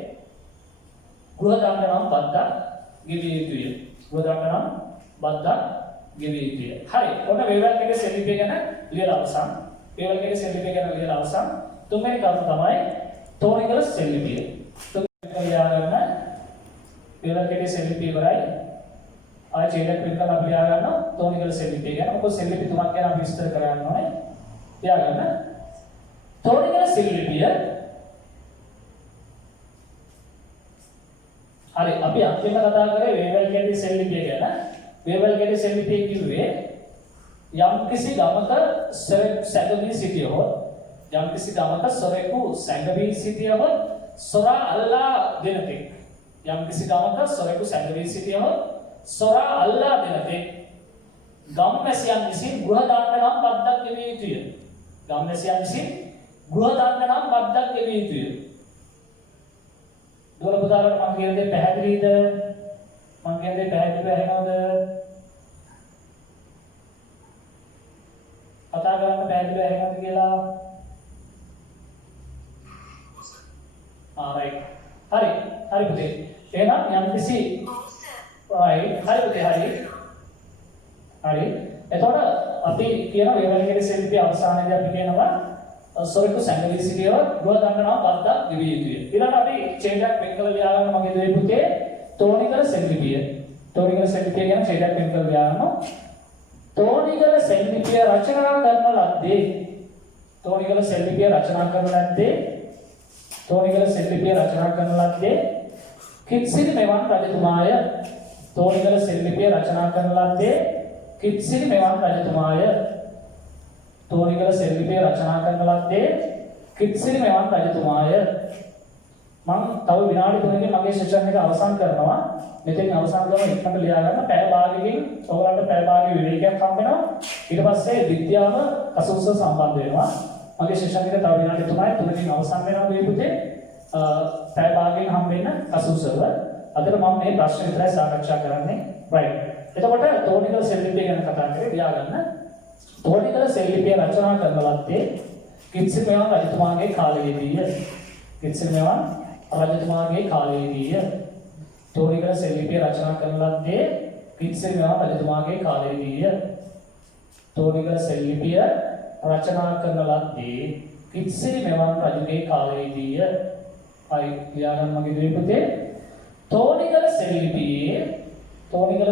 ගෘහ දණ්ඩ නම් බද්දක් ගෙවිය යුතුය. හරි. ඔන්න වේවැල් එකේ සෙල්ලිපිය ගැන ලියලා අවසන්. තුන්වෙනි කරුණ තමයි තෝරණගල සෙල්ලිපිය. ලියා ගන්න වේවැල් එකේ සෙල්ලිපිය ඉවරයි. ආයෙ චේතක් පිට කරලා අපි ලියා ගන්න තෝරණගල සෙල්ලිපිය ගැන. මොකද සෙල්ලිපි තුනක් ගැන අපි විස්තර කරන්න ඕනේ. ලියා ගන්න තෝරණගල සෙල්ලිපිය. හරි අපි අන්තිමට කතා කරේ වේවැල් කැටි සෙල්ලිපිය ගැන. වේවැල් කැටි සෙල්ලිපිය කිව්වේ යම් කිසි ගමක සැඟවී සිටියහොත් සොරා අල්ලා දෙන තෙක් ගම්වැසියන් විසින් ගෘහ දණ්ඩ නම් බද්දක් ගෙවිය යුතුය. දුර පුතාලට මම කියන දේ පැහැදිලිද? මම කියන දේ පැහැදිලිව ඇහෙනවද? කතා කරන්න පැහැදිලිව ඇහෙනවද කියලා? right. හරි පුතේ. එහෙනම් යම්කිසි right. හරි පුතේ හරි. එතකොට අපි කියන වේවැල් එකේ සෙල්ලිපිය අවසානයේදී අපි කියනවා සොරෙකු සැඟවී සිටියොත් ගෘහ දණ්ඩ නම් බද්දක් ගෙවිය යුතුය. ඊළඟට අපි ඡේදයක් වෙන් කරලා ලියා ගන්න මගේ දුවේ පුතේ තෝරණගල සෙල්ලිපිය. තෝරණගල සෙල්ලිපිය ගැන ඡේදයක් වෙන් කරලා ලියා ගන්න. තෝරණගල සෙල්ලිපිය රචනා කරන ලද්දේ කිත්සිරි මෙවන් රජතුමාය. තෝරණගල සෙල්ලිපිය රචනා කරන ලද්දේ කිත්සිරි මෙවන් රජතුමාය. තෝනිගල සෙල්ලිපිය රචනා කරන ලද්දේ කිත්සිරි මෙවන් රජතුමාය. මම තව විනාඩි 3කින් මගේ සෙෂන් එක අවසන් කරනවා. මෙතෙන් අවසන් කරන ඉක්මනට ලියා ගන්න. පැය භාගයකින් ඔයගලන්ට පැය භාගයේ විවේකයක් හම්බ වෙනවා. ඊට පස්සේ විද්‍යාව අසුසු සම්බන්ධ වෙනවා. මගේ සෙෂන් එක තව විනාඩි 3කින් අවසන් වෙනවා මේ පුතේ. පැය භාගයෙන් හම්බ වෙන අසුසුව. අදට මම මේ ප්‍රශ්න විතරයි සාකච්ඡා කරන්නේ. right. එතකොට තෝනිගල සෙල්ලිපිය ගැන කතා කරේ ලියා ගන්න. තෝනිගල සෙල්ලිපිය රචනා කරන ලද්දේ කිත්සිරි මෙවන් රජතුමාගේ කාලයේදීය. කිත්සිරි මෙවන් රජතුමාගේ කාලයේදීය. තෝනිගල සෙල්ලිපිය රචනා කරන ලද්දේ කිත්සිරි මෙවන් රජතුමාගේ කාලයේදීය. තෝනිගල සෙල්ලිපිය රචනා කරන ලද්දේ කිත්සිරි මෙවන් රජුගේ කාලයේදීය. අයි ලියා ගන්න මගේ දේ පුතේ. තෝනිගල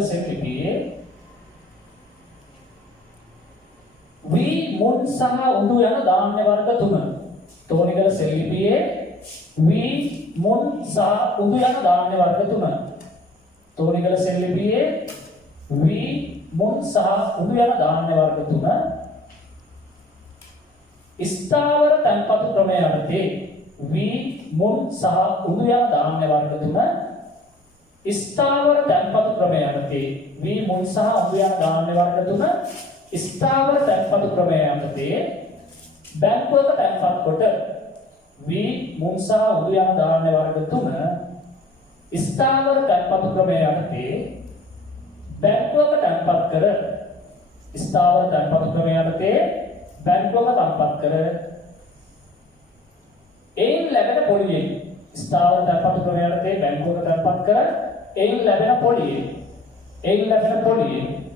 සෙල්ලිපියේ වී මුන් සහ උඳු යන ධාන්‍ය වර්ග තුන. තෝනිගල සෙල්ලිපියේ වී මුන් සහ උඳු යන ධාන්‍ය වර්ග තුන. තෝනිගල සෙල්ලිපියේ වී මුන් සහ උඳු යන ධාන්‍ය වර්ග තුන. ස්ථාවර තන්පතු ක්‍රමය යටතේ වී මුන් සහ උඳු යන ධාන්‍ය වර්ග තුන ස්ථාවර තන්පතු ක්‍රමය යටතේ වී මුන් සහ උඳු යන ධාන්‍ය වර්ග තුන ස්ථාවර තන්පතු ක්‍රමය යටතේ බැංකුවක තන්පත් කොට වී මුන් සහ උඳු යන ධාන්‍ය වර්ග තුන ස්ථාවර තන්පතු ක්‍රමය යටතේ බැංකුවක තන්පත් කර ස්ථාවර තන්පතු ක්‍රමය යටතේ බැංකුවක තන්පත් කර එයින් ලැබෙන පොලියෙන් ස්ථාවර තන්පතු ක්‍රමය යටතේ බැංකුවක තන්පත් කර එයින් ලැබෙන පොලියෙන්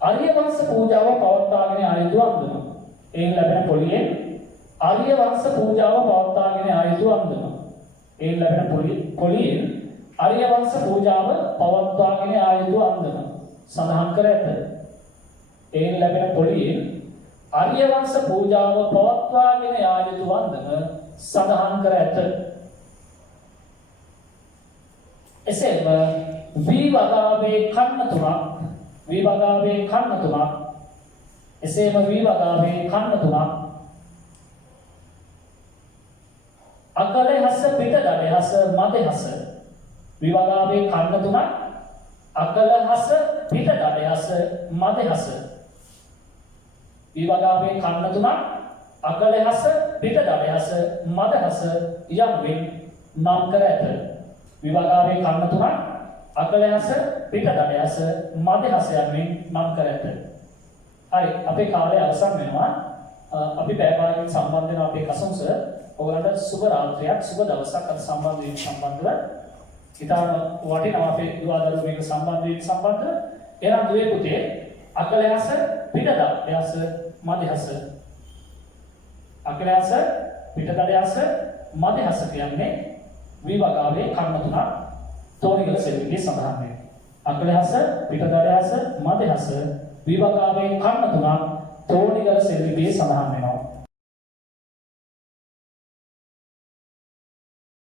ආර්ය වංශ පූජාව පවත්වාගෙන ආ යුතු අන්දම. එයින් ලැබෙන පොලියෙන් ආර්ය වංශ පූජාව පවත්වාගෙන ආ යුතු අන්දම. එයින් ලැබෙන පොලියෙන් ආර්ය වංශ පූජාව පවත්වාගෙන ආ යුතු අන්දම සඳහන් කර ඇත. එයින් ලැබෙන පොලියෙන් ආර්ය වංශ පූජාව පවත්වාගෙන ආ යුතු අන්දම සඳහන් කර ඇත. එසේම වී වගාවේ කන්න තුනක් එසේම වී වගාවේ කන්න තුනක් අකලහස පිට දඩහස මදහස. වී වගාවේ කන්න තුනක් අකලහස පිට දඩහස මදහස. වී වගාවේ කන්න තුනක් අකලහස පිට දඩහස මදහස යනුවෙන් නම් කර ඇත. විභාගාවේ කර්ම තුනක් අකලහස පිට දඩයස මදහස යනුවෙන් නම් කර ඇත. හරි අපේ කාලය අවසන් වෙනවා. අපි පැය භාගයකින් සම්බන්ධ වෙන අපේ කසුන්ස ඔයගලන්ට සුබ රාත්‍රියක් සුබ දවසක් අද සම්බන්ධව ඉතාම වටිනවා අපේ දුවදරු මේක සම්බන්ධව එහෙනම් දුවේ පුතේ අකලහස පිට දඩයස මදහස අකලහස පිට දඩයස මදහස කියන්නේ විභාගාවේ කර්ම තුනක් තෝනිගල සෙල්ලිපියේ සඳහන් වෙනවා. අකලහස පිටදඩයස මදහස විභාගාවේ කර්ම තුනක් තෝනිගල සෙල්ලිපියේ සඳහන් වෙනවා.